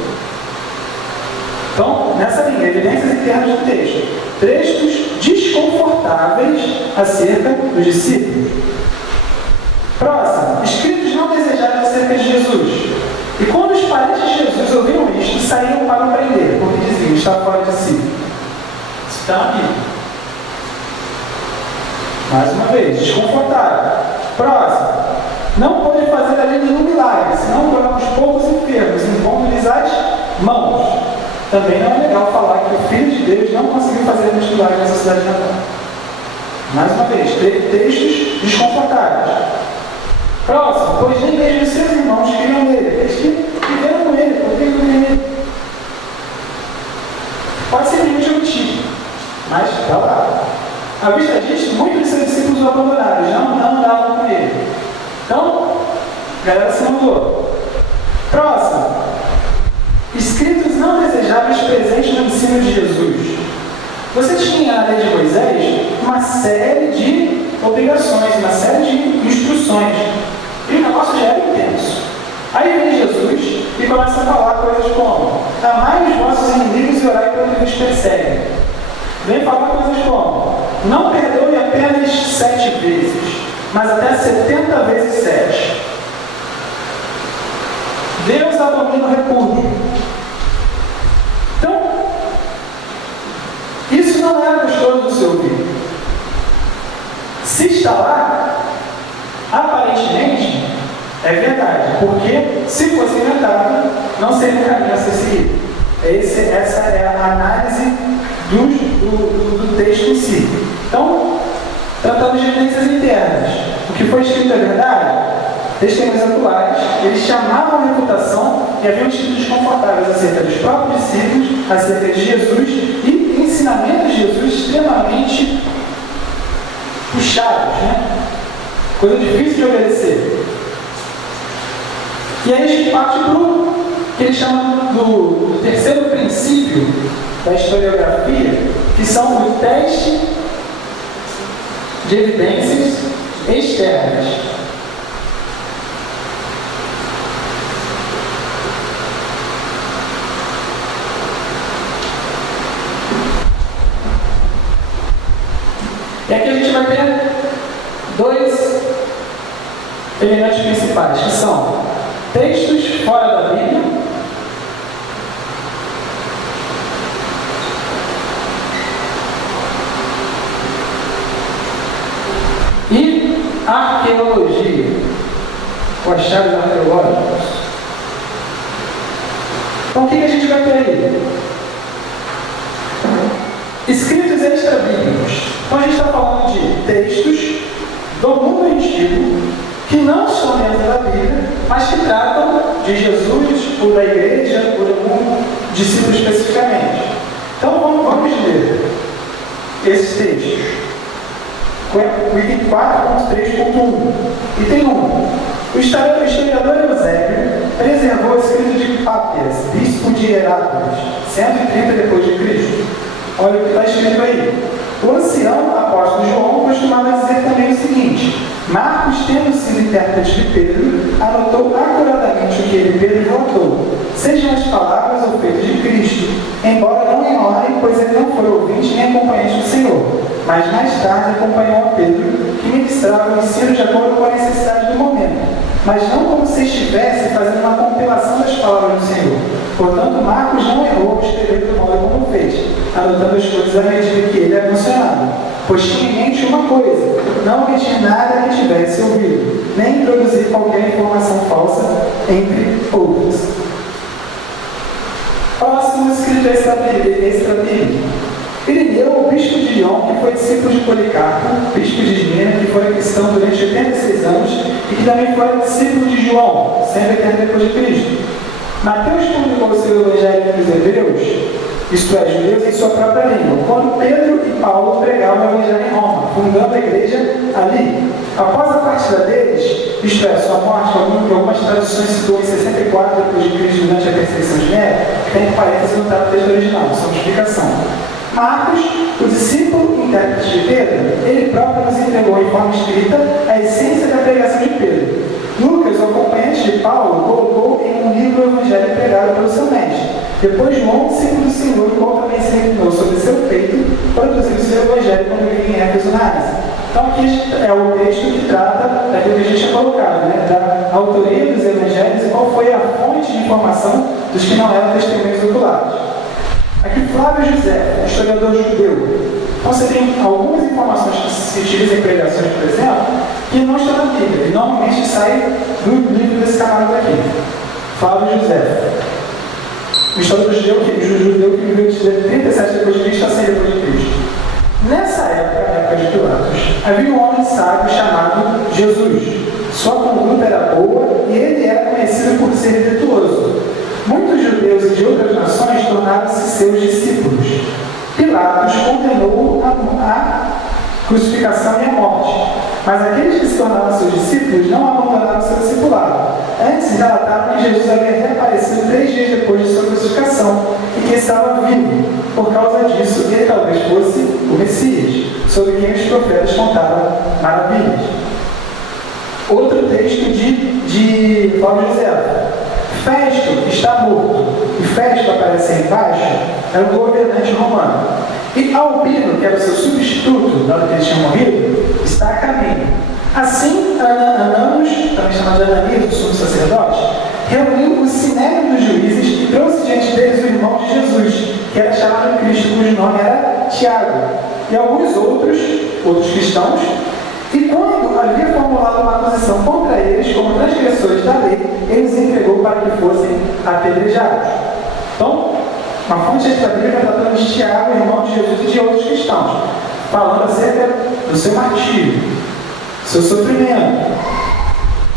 Então, nessa linha, evidências internas do texto. Textos desconfortáveis acerca dos discípulos. Próximo. Escritos não desejados acerca de Jesus. E quando os parentes de Jesus ouviram isto, saíram para o prender, porque diziam: está fora de si. Isso está na Bíblia. Mais uma vez, desconfortável. Próximo. Não pode fazer além de um milagre, senão curamos poucos enfermos, impondo-lhes as mãos. Também não é legal falar que o Filho de Deus não conseguiu fazer muitos milagres nessa cidade de Natal. Mais uma vez, textos desconfortáveis. Próximo. Pois nem mesmo seus irmãos criam nele. Eles que viveram com ele, por que não criam nele? Pode ser muito antigo, mas está lá. À vista disso, muitos de seus discípulos o abandonaram, já não andavam com ele. Então, a galera se mudou. Próximo. Escritos não desejáveis presentes no ensino de Jesus. Você tinha na lei de Moisés uma série de obrigações, uma série de instruções. E o negócio já era intenso. Aí vem Jesus e começa a falar coisas como: amai os vossos inimigos e orai pelo que os perseguem. Vem falar coisas como: não perdoe apenas 7 vezes, mas até 70 vezes 7. Deus abomina o repúdio. Então, isso não é gostoso do seu ouvir. Se está lá, aparentemente, é verdade, porque se fosse inventado, não seria um caminho a ser seguido. Essa é a análise do texto em si. Então, tratando de evidências internas, o que foi escrito é verdade? Testemunhos oculares, eles chamavam a reputação e haviam títulos desconfortáveis acerca dos próprios discípulos, acerca de Jesus e ensinamentos de Jesus extremamente puxados, né? Coisa difícil de obedecer. E aí a gente parte para o que eles chamam do terceiro princípio da historiografia, que são o teste de evidências externas. E aqui a gente vai ter 2 elementos principais, que são textos fora da Bíblia e arqueologia, ou achados arqueológicos. Então o que a gente vai ter aí? Escritos extra-bíblicos. Então a gente está falando de textos do mundo antigo que não estão dentro da Bíblia, mas que tratam de Jesus, ou da igreja, ou de algum discípulo especificamente. Então vamos ler esses textos. O item 4.3.1. Item 1. O historiador Eusébio preservou o escrito de Pápias, bispo de Herápolis, 130 depois de Cristo. Olha o que está escrito aí. O ancião apóstolo João costumava dizer também o seguinte: Marcos, tendo sido intérprete de Pedro, anotou acuradamente o que ele, Pedro, relatou, sejam as palavras ou feitos de Cristo, embora não ignorem, pois ele não foi ouvinte nem acompanhante do Senhor, mas mais tarde acompanhou a Pedro, que ministrava o ensino de acordo com a necessidade do momento, mas não como se estivesse fazendo uma compilação das palavras do Senhor. Portanto, Marcos não errou ao escrever do modo como fez, anotando as coisas à medida que ele é mencionado, pois tinha em mente uma coisa: não omitir nada que tivesse ouvido, nem introduzir qualquer informação falsa entre outras. Próximo escrito extra-bíblico. Irineu, o bispo de Lyon, que foi discípulo de Policarpo, bispo de Esmirna, que foi cristão durante 86 anos e que também foi discípulo de João, 180 depois de Cristo. Mateus publicou o seu evangelho dos hebreus, isto é, judeus, em sua própria língua, quando Pedro e Paulo pregavam o evangelho em Roma, fundando a igreja ali. Após a partida deles, isto é, sua morte, algumas traduções situam em 64 depois de Cristo durante a perseguição de Nero, tem parênteses no texto original, só uma explicação. Marcos, o discípulo intérprete de Pedro, ele próprio nos entregou em forma escrita a essência da pregação de Pedro. Lucas, o acompanhante de Paulo, colocou em um livro o evangelho pregado pelo seu mestre. Depois João, discípulo do Senhor, qual também se reclinou sobre seu peito, produziu o seu evangelho quando vive em Éfeso na Ásia. Então aqui é o texto que trata daquilo que a gente tinha colocado, né? Da autoria dos evangelhos e qual foi a fonte de informação dos que não eram testemunhos oculares. Aqui Flávio José, historiador judeu. Então você tem algumas informações que se utilizam em pregações, por exemplo, que não estão na Bíblia, e normalmente saem do livro desse camarada aqui. Flávio José. O historiador judeu que viveu de 37 depois de Cristo a 100 depois de Cristo. Nessa época, a época de Pilatos, havia um homem sábio chamado Jesus. Sua conduta era boa e ele era conhecido por ser virtuoso. Muitos judeus e de outras nações tornaram-se seus discípulos. Pilatos condenou-o à crucificação e à morte. Mas aqueles que se tornaram seus discípulos não abandonaram seu discipulado. Antes relataram que Jesus havia reaparecido 3 dias depois de sua crucificação e que estava vivo. Por causa disso, ele talvez fosse o Messias, sobre quem os profetas contaram maravilhas. Outro texto de Flávio José. Festo está morto, e Festo aparece aí embaixo, era o governante romano. E Albino, que era o seu substituto, na hora que ele tinha morrido, está a caminho. Assim, Ananos, também chamado de Ananias, o sumo sacerdote, reuniu o sinédrio dos juízes e trouxe diante deles o irmão de Jesus, que era chamado Cristo, cujo nome era Tiago, e alguns outros cristãos. E quando havia formulado uma acusação contra eles, como transgressores da lei, ele os entregou para que fossem apedrejados. Então, uma fonte da Bíblia está tratando de Tiago, irmão de Jesus, e de outros cristãos, falando acerca do seu martírio, seu sofrimento.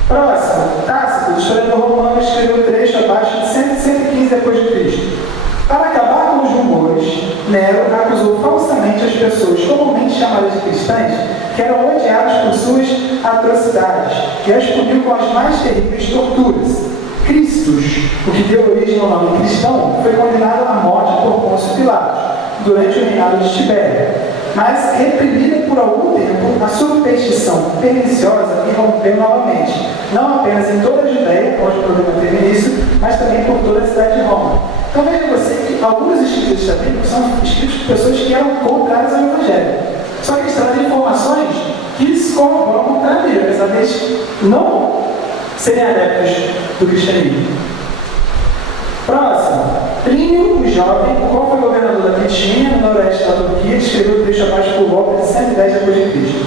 Próximo, Tácito, historiador romano, escreveu o trecho abaixo de 115 depois de Cristo. Para acabar com os rumores, Nero acusou falsamente as pessoas comumente chamadas de cristãs, que eram odiadas por suas atrocidades, e as puniu com as mais terríveis torturas. Cristos, o que deu origem ao nome cristão, foi condenado à morte por Pôncio Pilatos, durante o reinado de Tibério. Mas, reprimida por algum tempo, a superstição perniciosa irrompeu novamente, não apenas em toda a Judéia, onde o problema teve início, mas também por toda a cidade de Roma. Então veja você que alguns escritos da Bíblia são escritos por pessoas que eram contrárias ao Evangelho. Só que eles trazem informações que se corroboram com a Bíblia, apesar deles não serem adeptos do cristianismo. Próximo. Plínio, o jovem, o qual foi governador da Bitínia, no noroeste da Turquia, escreveu o texto abaixo por volta de 110 depois de Cristo.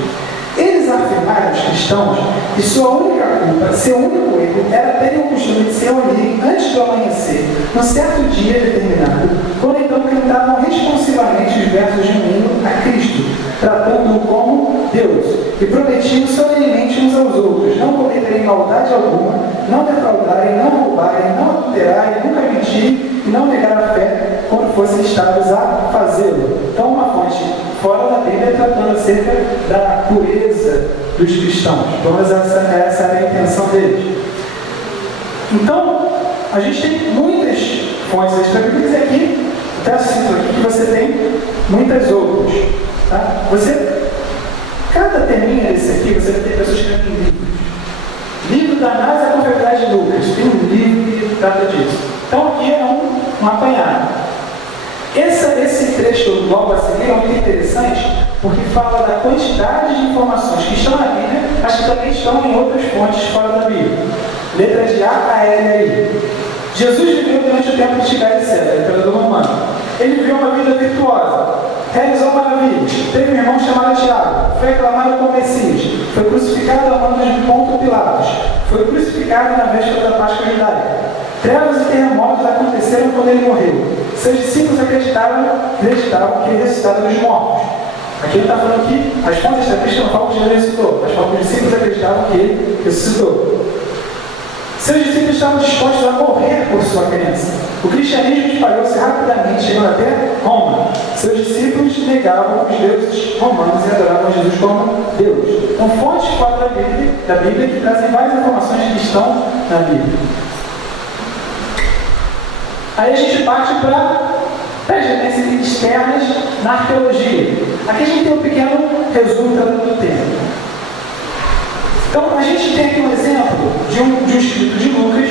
Eles afirmaram, os cristãos, que sua única culpa, seu único erro, era terem o costume de se reunir antes do amanhecer, num certo dia determinado, quando então cantavam responsivamente os versos de um hino a Cristo, tratando-o como Deus, e prometiam solenemente uns aos outros não cometerem maldade alguma, não defraudarem, não roubarem, não adulterarem, nunca mentirem e não negar a fé quando fossem estados a fazê-lo. Então, uma fonte fora da Bíblia tratando acerca da pureza dos cristãos. Então, essa era a intenção deles. Então, a gente tem muitas fontes extra-bíblicas e aqui, até cito aqui que você tem muitas outras. Tá? Cada terminho desse aqui, você vai ter pessoas escrevendo livros. Livro da NASA com a Verdade de Lucas. Tem um livro que trata disso. Então, aqui é um apanhado. Esse trecho logo a seguir é muito interessante porque fala da quantidade de informações que estão na Bíblia, mas que também estão em outras fontes fora da Bíblia. Letra de A a L aí. Jesus viveu durante o tempo de Tibério César, imperador romano. Ele viveu uma vida virtuosa, realizou maravilhas, teve um irmão chamado Tiago, foi aclamado como Messias, foi crucificado a mão de Pôncio Pilatos, foi crucificado na véspera da Páscoa judaica. Trevas e terremotos aconteceram quando ele morreu. Seus discípulos acreditavam que ele ressuscitava dos mortos. Aqui ele está falando que as fontes da Bíblia não falam que Jesus ressuscitou, mas falam que os discípulos acreditavam que ele ressuscitou. Seus discípulos estavam dispostos a morrer por sua crença. O cristianismo espalhou-se rapidamente, chegando até Roma. Seus discípulos negavam os deuses romanos e adoravam Jesus como Deus. Então, fontes fora da Bíblia que trazem várias informações que estão na Bíblia. Aí a gente parte para as evidências externas na arqueologia. Aqui a gente tem um pequeno resumo do tema. Então, a gente tem aqui um exemplo de um escrito de Lucas,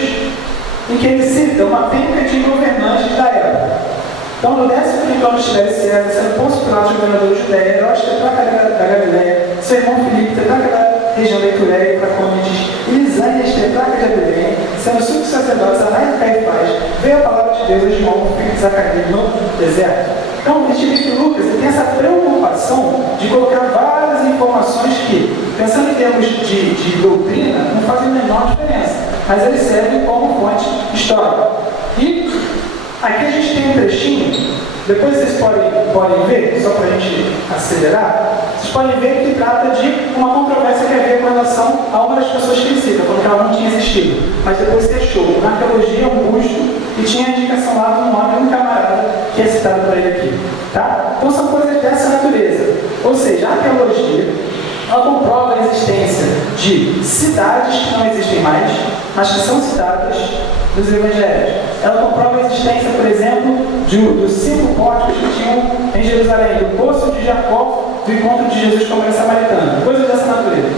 em que ele cita uma penca de governantes da época. Então, no 15º ano de Tibério César, sendo Pôncio Pilatos governador de Judéia, Herodes tetrarca da Galileia, seu irmão Filipe tetrarca da região da Itureia e Tracônides, Lisânia e Estetraca de Belém, sendo sumos sacerdotes Anás e Caifás, veio a palavra de Deus a João, filho de Zacarias, no deserto. Então, a gente vê que Lucas tem essa preocupação de colocar várias informações que, pensando em termos de doutrina, não fazem a menor diferença, mas eles servem como fonte histórica. E aqui a gente tem um trechinho, depois vocês podem ver, só para a gente acelerar, vocês podem ver que trata de uma controvérsia que havia com relação a uma das pessoas que ele cita, porque ela não tinha existido, mas depois se achou na arqueologia um busto e tinha a indicação lá do nome de um camarada que é citado por ele aqui. Tá? Então são coisas dessa natureza. Ou seja, a arqueologia ela comprova a existência de cidades que não existem mais, mas que são citadas nos evangelhos. Ela comprova a existência, por exemplo, dos 5 pórticos que tinham em Jerusalém, do poço de Jacó, do encontro de Jesus com a mulher samaritana, coisas dessa natureza.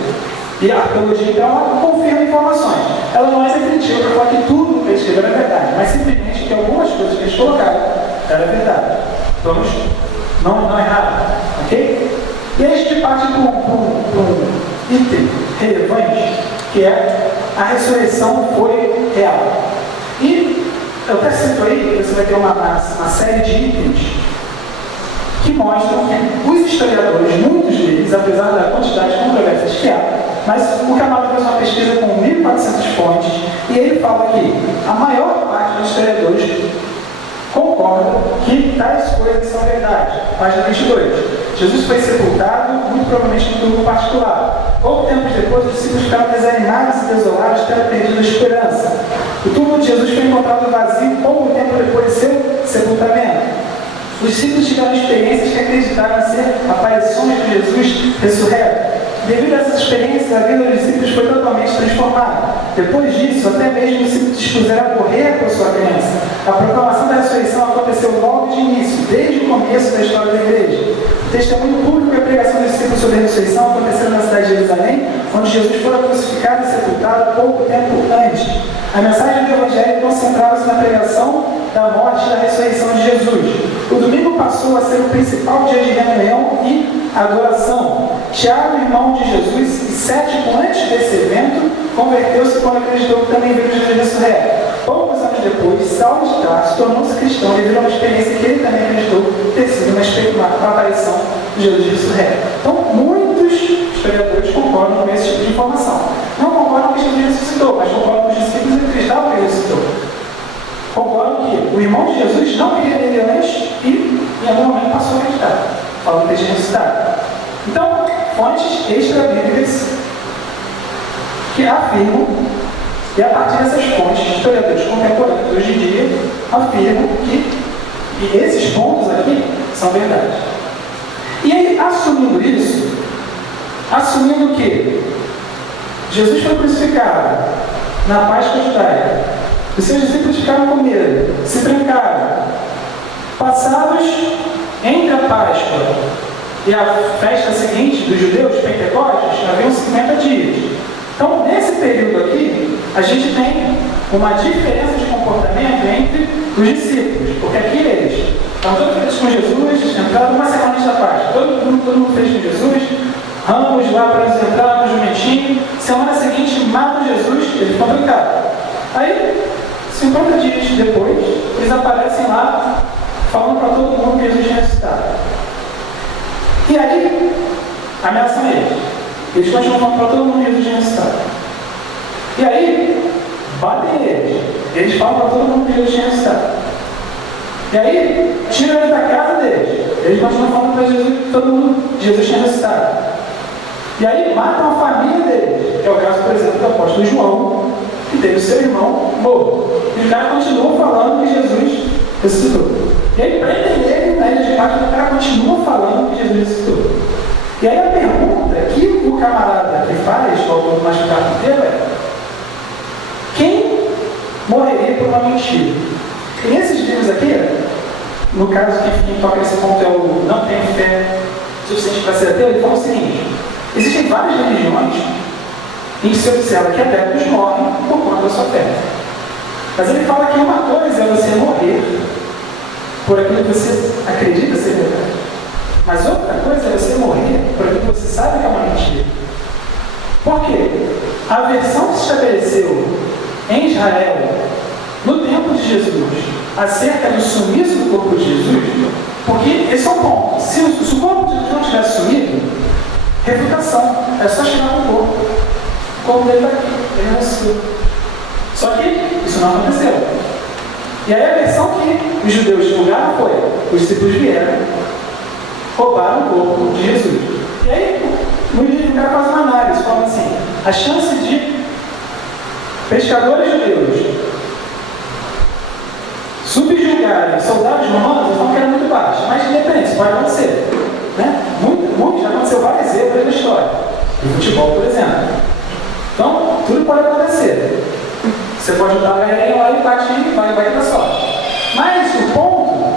E a arqueologia, então, ela confirma informações. Ela não é definitiva para falar que tudo que eles escreveram é verdade, mas simplesmente que algumas coisas que eles colocaram eram verdade. Vamos não errar, ok? E aí a gente parte para um item relevante, que é a ressurreição foi real. E eu até cito aí, você vai ter uma série de itens que mostram que os historiadores, muitos deles, apesar da quantidade de controvérsias que há, mas o Camargo fez uma pesquisa com 1.400 fontes e ele fala que a maior parte dos historiadores concorda que tais coisas são verdade. Página 22. Jesus foi sepultado, muito provavelmente no túmulo particular. Pouco tempo depois, os discípulos ficaram desanimados e desolados, tendo perdido a esperança. O túmulo de Jesus foi encontrado vazio pouco tempo depois de seu sepultamento. Os discípulos tiveram experiências que acreditaram ser aparições de Jesus ressurreto. Devido a essas experiências, a vida dos discípulos foi totalmente transformada. Depois disso, até mesmo os discípulos dispuseram a correr por sua crença. A proclamação da ressurreição aconteceu logo de início, desde o começo da história da igreja. O testemunho público e a pregação dos discípulos sobre a ressurreição aconteceram na cidade de Jerusalém, onde Jesus foi crucificado e sepultado pouco tempo antes. A mensagem do Evangelho concentrava-se na pregação da morte e da ressurreição de Jesus. O domingo passou a ser o principal dia de reunião e adoração. Tiago, irmão de Jesus e cético antes desse evento, converteu-se quando acreditou que também viu Jesus ressurreto. Poucos anos depois, Saulo de Tarso tornou-se cristão devido a uma experiência que ele também acreditou ter sido uma aparição de Jesus ressurreto. Então, muitos historiadores concordam com esse tipo de informação. Não concordam que Jesus ressuscitou, mas concordam que os discípulos acreditavam que ele ressuscitou. Concordam que o irmão de Jesus não queria ele antes e em algum momento passou a acreditar, falando que ele tinha ressuscitado. Então, fontes extra-bíblicas que afirmam, e a partir dessas fontes, historiadores contemporâneos hoje em dia afirmam que esses pontos aqui são verdade. E aí, assumindo isso, assumindo que Jesus foi crucificado na Páscoa judaica, os seus discípulos ficaram com medo, se trancaram, passados entre a Páscoa e a festa seguinte dos judeus, Pentecostes, haviam 50 dias. Então, nesse período aqui, a gente tem uma diferença de comportamento entre os discípulos, porque aqui eles estavam todos felizes com Jesus, entraram uma semana antes da Páscoa, todo mundo feliz com Jesus, ramos lá para eles entrar no jumentinho, semana seguinte matam Jesus, eles ficam trancados. Aí, 50 dias depois, eles aparecem lá, falando para todo mundo que Jesus tinha ressuscitado. E aí, ameaçam eles. Eles continuam falando para todo mundo que Jesus tinha ressuscitado. E aí, batem eles. Eles falam para todo mundo que Jesus tinha ressuscitado. E aí, tiram eles da casa deles. Eles continuam falando para todo mundo que Jesus tinha ressuscitado. E aí, matam a família deles. Que é o caso, por exemplo, do apóstolo João, que teve o seu irmão morto. E o cara continua falando que Jesus ressuscitou. E aí, prendem ele na ilha de Páscoa, o cara continua falando que Jesus ressuscitou. E aí a pergunta que o camarada que faz, o autor mais inteiro, é: quem morreria por uma mentira? E nesses livros aqui, no caso que quem toca nesse ponto é o Não Tenho Fé Suficiente para Ser Ateu, ele fala o seguinte: existem várias religiões em que se observa que adeptos morrem por conta da sua fé. Mas ele fala que uma coisa é você morrer por aquilo que você acredita ser verdade. Mas outra coisa é você morrer por aquilo que você sabe que é uma mentira. Por quê? a versão que se estabeleceu em Israel, no tempo de Jesus, acerca do sumiço do corpo de Jesus, porque esse é o ponto. Se o corpo de Jesus não tivesse sumido, refutação, é só chegar no corpo. O corpo dele está aqui, ele ressuscitou. Só que isso não aconteceu. E aí a versão que os judeus divulgaram foi: os discípulos vieram, roubaram o corpo de Jesus. E aí, no livro, o cara faz uma análise, falando assim: a chance de pescadores judeus subjugarem soldados romanos, então que era muito baixo. Mas independente, isso pode acontecer. Né? Muito, já aconteceu várias vezes na história. No futebol, por exemplo. Então, tudo pode acontecer. Você pode dar a galerinha lá e bate e vai dar sorte. Mas o ponto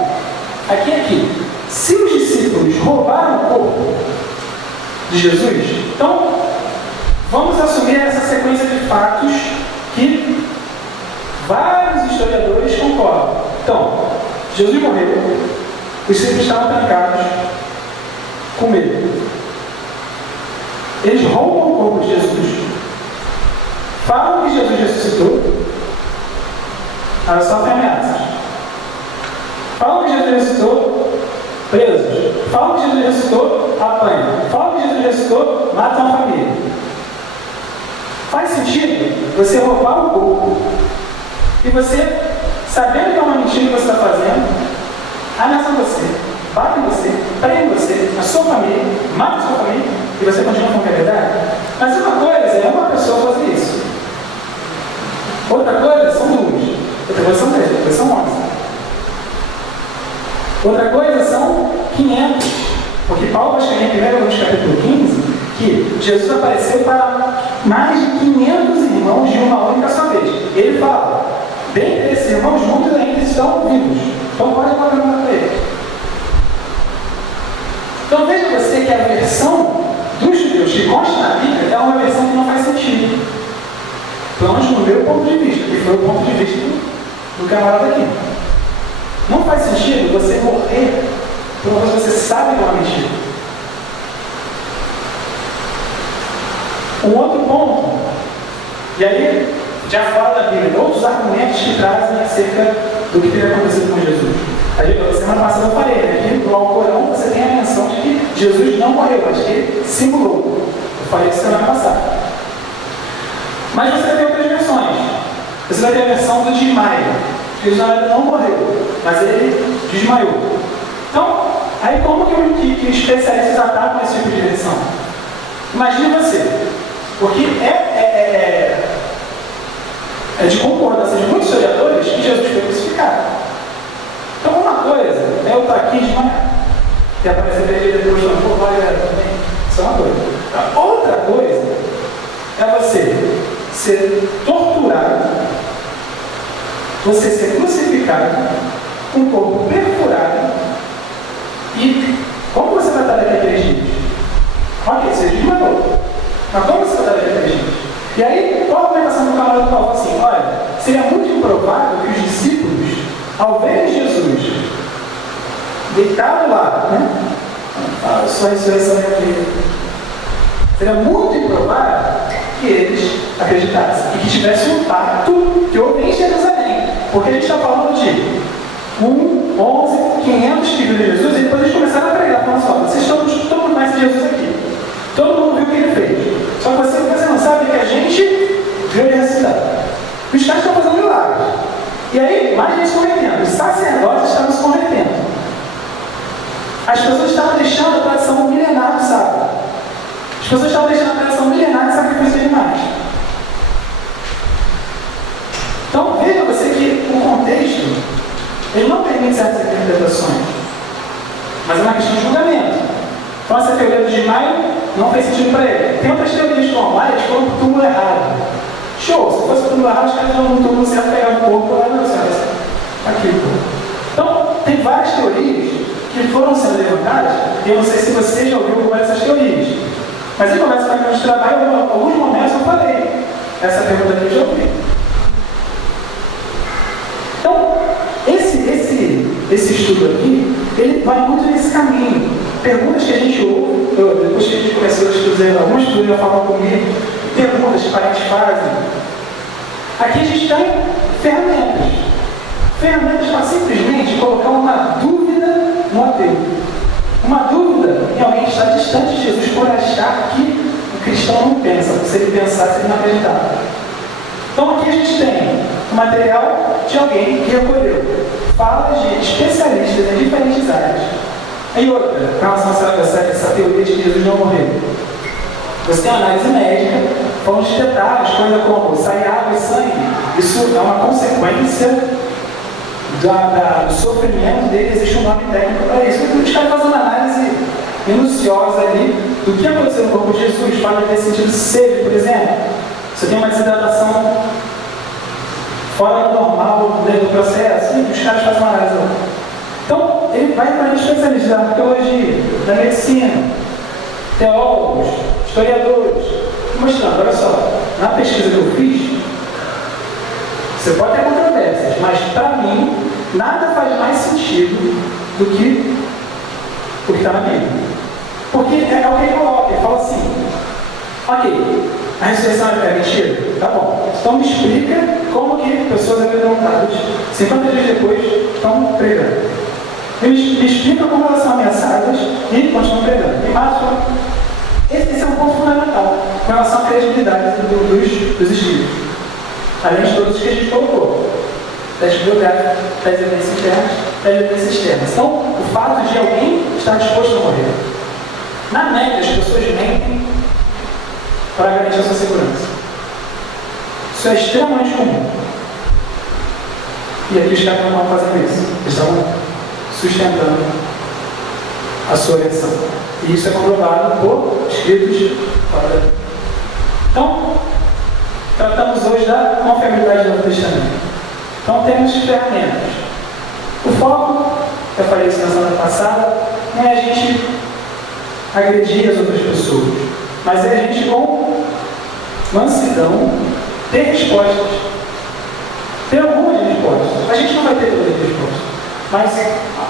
aqui é que, se os discípulos roubaram o corpo de Jesus, então vamos assumir essa sequência de fatos que vários historiadores concordam. Então, Jesus morreu, os discípulos estavam trancados, com medo. Eles roubam o corpo de Jesus, falam que Jesus ressuscitou, elas sofrem ameaças. Falam que Jesus ressuscitou, presos. Falam que Jesus ressuscitou, apanham. Falam que Jesus ressuscitou, matam a família. Faz sentido você roubar o corpo e você, sabendo que é uma mentira que você está fazendo, ameaçam você, batem você, prendem você, a sua família, matam a sua família e você continua com a verdade? Mas uma coisa é uma pessoa fazer isso. Outra coisa são duas. Outra coisa são 3, outra coisa são 11. Outra coisa são 500. Porque Paulo vai escrever em 1 Coríntios capítulo 15 que Jesus apareceu para mais de 500 irmãos de uma única só vez. Ele fala: dentre esses irmãos, muitos ainda estão vivos. Então pode dar uma para ele. Então veja você que a versão dos judeus que consta na Bíblia é uma versão que não faz sentido. Pelo menos no meu ponto de vista, que foi o ponto de vista do camarada aqui. Não faz sentido você morrer por uma coisa que você sabe que é uma mentira. Um outro ponto, e aí já fala da Bíblia, outros argumentos que trazem acerca do que teria acontecido com Jesus. A semana passada eu falei, né, que no Alcorão você tem a menção de que Jesus não morreu, mas que ele simulou. Eu falei isso semana passada. Mas você vai ter outras versões. Você vai ter a versão do desmaio. Jesus não morreu, mas ele desmaiou. Então, aí como que especialistas atacam esse tipo de versão? Imagine você, porque é de concordância de muitos historiadores que Jesus foi crucificado. Então, uma coisa é eu estar aqui desmaiado e aparecer para ele depois falando: pô, vai, também. Isso é uma coisa. A outra coisa é você ser torturado, você ser crucificado, com o corpo perfurado, e como você vai estar daqui a 3 dias? Ok, você desmaiou. Mas como você vai estar daqui a 3 dias? E aí, qual a argumentação do camarada falou assim: olha, seria muito improvável que os discípulos, ao verem Jesus deitado lá, né? A sua ressurreição é aqui. Seria muito improvável que eles acreditassem e que tivesse um pacto que houve em Jerusalém. Porque a gente está falando de 11, 500 que viram Jesus, e depois eles começaram a pregar, falando só: vocês todo mundo conhece Jesus aqui. Todo mundo viu o que ele fez. Só que você não sabe que a gente viu ele ressuscitar. Os caras estão fazendo milagres. E aí, mais gente se convertendo. Os sacerdotes estavam se convertendo. As pessoas estavam deixando a tradição milenar do sábado. As pessoas estavam deixando a tradição milenar de sacrifício de animais. Então, veja você que o contexto, ele não permite certas interpretações. Mas é uma questão de julgamento. Então, essa teoria do desmaio não fez sentido para ele. Tem outras teorias como: eles foram para o túmulo errado. Show! Se fosse o túmulo errado, os caras iam no túmulo certo, pegavam o corpo lá, não, certo? Aqui, pô. Então, tem várias teorias que foram sendo levantadas, e eu não sei se você já ouviu alguma dessas teorias. Mas em conversa com a de trabalho, em alguns momentos eu falei essa pergunta aqui eu já ouvi. Então, esse estudo aqui, ele vai muito nesse caminho. Perguntas que a gente ouve, depois que a gente começou a estudar, alguns estudos já falam comigo, perguntas que parentes fazem. Aqui a gente tem ferramentas. Ferramentas para simplesmente colocar uma dúvida no ateu. Uma dúvida em alguém que está distante de Jesus por achar que o cristão não pensa. Se ele pensasse, ele não acreditava. Então aqui a gente tem o material de alguém que recolheu falas de especialistas em diferentes áreas. E outra, com relação a essa teoria de que Jesus não morreu. Você tem uma análise médica, falando de detalhes, coisas como sair água e sangue. Isso é uma consequência do sofrimento dele, existe um nome técnico para isso. Os caras fazem uma análise minuciosa ali do que aconteceu no corpo de Jesus, fala de ter sentido sede, por exemplo. Você tem uma desidratação fora do normal do processo, e os caras fazem uma análise lá. Então, ele vai para especialistas da arqueologia, da medicina, teólogos, historiadores, mostrando, olha só, na pesquisa que eu fiz, você pode ter controvérsias, mas para mim, nada faz mais sentido do que o que está na Bíblia. Porque é o que ele coloca, ele fala assim, ok, a ressurreição é mentira? Tá bom. Então me explica como que pessoas amedrontadas, 50 dias depois, estão pregando. Me explica como elas são ameaçadas e continuam pregando. E mais, esse é um ponto fundamental com relação à credibilidade dos espíritos. Além de todos os que a gente colocou. Teste biográfico, teste de evidências internas, teste de evidências externas. Então, o fato de alguém estar disposto a morrer. Na média, as pessoas mentem para garantir a sua segurança. Isso é extremamente comum. E aqui os caras não estão fazendo isso. Eles estão sustentando a sua versão. E isso é comprovado por escritos fora. Então, tratamos hoje da confiabilidade do Novo Testamento. Então, temos ferramentas. O foco, eu falei isso na semana passada, não é a gente agredir as outras pessoas, mas é a gente, com mansidão, ter respostas. Ter algumas respostas. A gente não vai ter todas as respostas. Mas,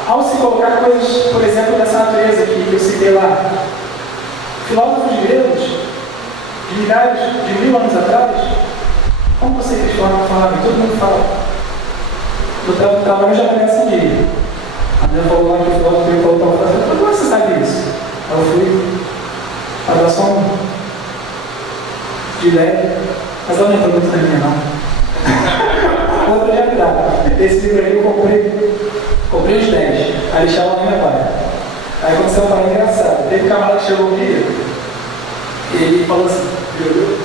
ao se colocar coisas, por exemplo, dessa natureza que eu citei lá, filósofos gregos, de milhares, de 1000 anos atrás, como vocês falavam, todo mundo fala. No trabalho já começa a dia. A minha falou lá que o filósofo veio falou para fazer, como você sabe isso? Eu fui para dar só de leve, mas ela não entrou muito na minha não. Outra já dá. Esse livro aí eu comprei os 10, aí deixava lá na minha pai. Aí aconteceu uma parada engraçada. Teve um camarada que chegou aqui, e ele falou assim, ele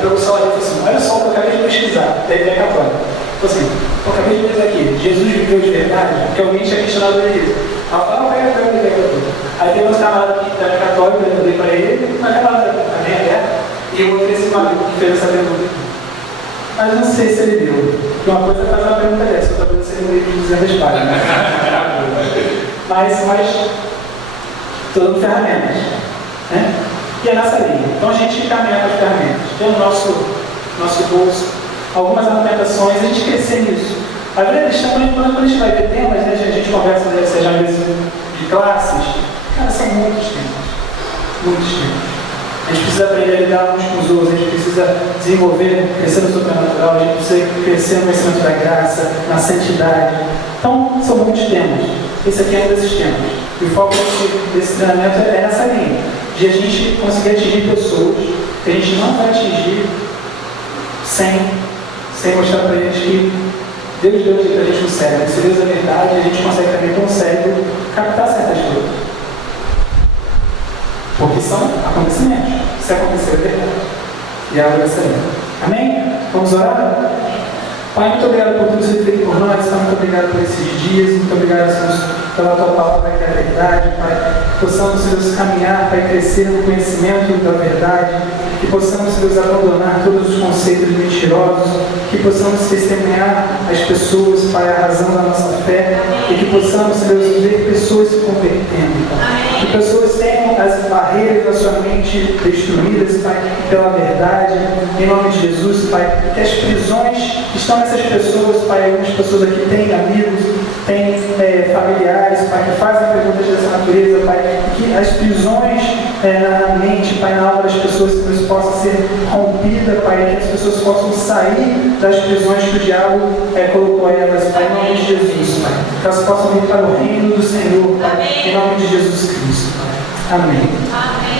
pegou o celular e falou assim, olha só o que eu acabei de pesquisar, da ideia católica. Falou assim, eu acabei de pesquisar aqui, Jesus viveu de verdade, porque alguém tinha questionado ele. Aí eu falei, pega a ideia católica. Aí tem uns camaradas aqui da católica, eu dei para ele, uma camarada também aberta, e o outro esse maluco que fez essa pergunta. Mas não sei se ele deu. Porque uma coisa é fazer uma pergunta dessa, outra coisa é ser um livro de 200 páginas. Mas tudo ferramentas. Né? E a nossa linha. Então a gente caminha para as ferramentas. Tem o nosso bolso, algumas argumentações, a gente crescer nisso. A vida cristã, quando a gente vai ver temas, né, a gente conversa, seja às vezes de classes, cara, são muitos temas. Muitos temas. A gente precisa aprender a lidar uns com os outros, a gente precisa desenvolver, crescer no sobrenatural, a gente precisa crescer no conhecimento da graça, na santidade. Então, são muitos temas. Esse aqui é um desses temas. E o foco desse treinamento é nessa linha, de a gente conseguir atingir pessoas que a gente não vai atingir sem mostrar para eles que Deus deu para a gente um cérebro. Se Deus é verdade, a gente consegue também com o cérebro captar certas coisas. Porque são acontecimentos. Se acontecer, é verdade. E algo vai ser. Amém? Vamos orar? Pai, muito obrigado por tudo que você fez por nós. Pai, muito obrigado por esses dias. Muito obrigado, Senhor, pela tua palavra que é a verdade. Pai, que possamos, Senhor, caminhar para crescer no conhecimento da verdade. Que possamos, Senhor, abandonar todos os conceitos mentirosos. Que possamos testemunhar as pessoas, Pai, a razão da nossa fé. E que possamos, Senhor, ver pessoas se convertendo. Pai. Que pessoas tenham as barreiras da sua mente destruídas, Pai, pela verdade. Em nome de Jesus, Pai. Que as prisões que estão nessas pessoas, Pai, algumas pessoas aqui têm amigos, têm familiares, Pai, que fazem perguntas dessa natureza, Pai, que as prisões na mente, Pai, na alma das pessoas, que isso possa ser rompida, Pai, que as pessoas possam sair das prisões que o diabo colocou elas, Pai, em nome de Jesus, Pai. Que elas possam vir para o reino do Senhor, Pai, em nome de Jesus Cristo. Amém. Amém.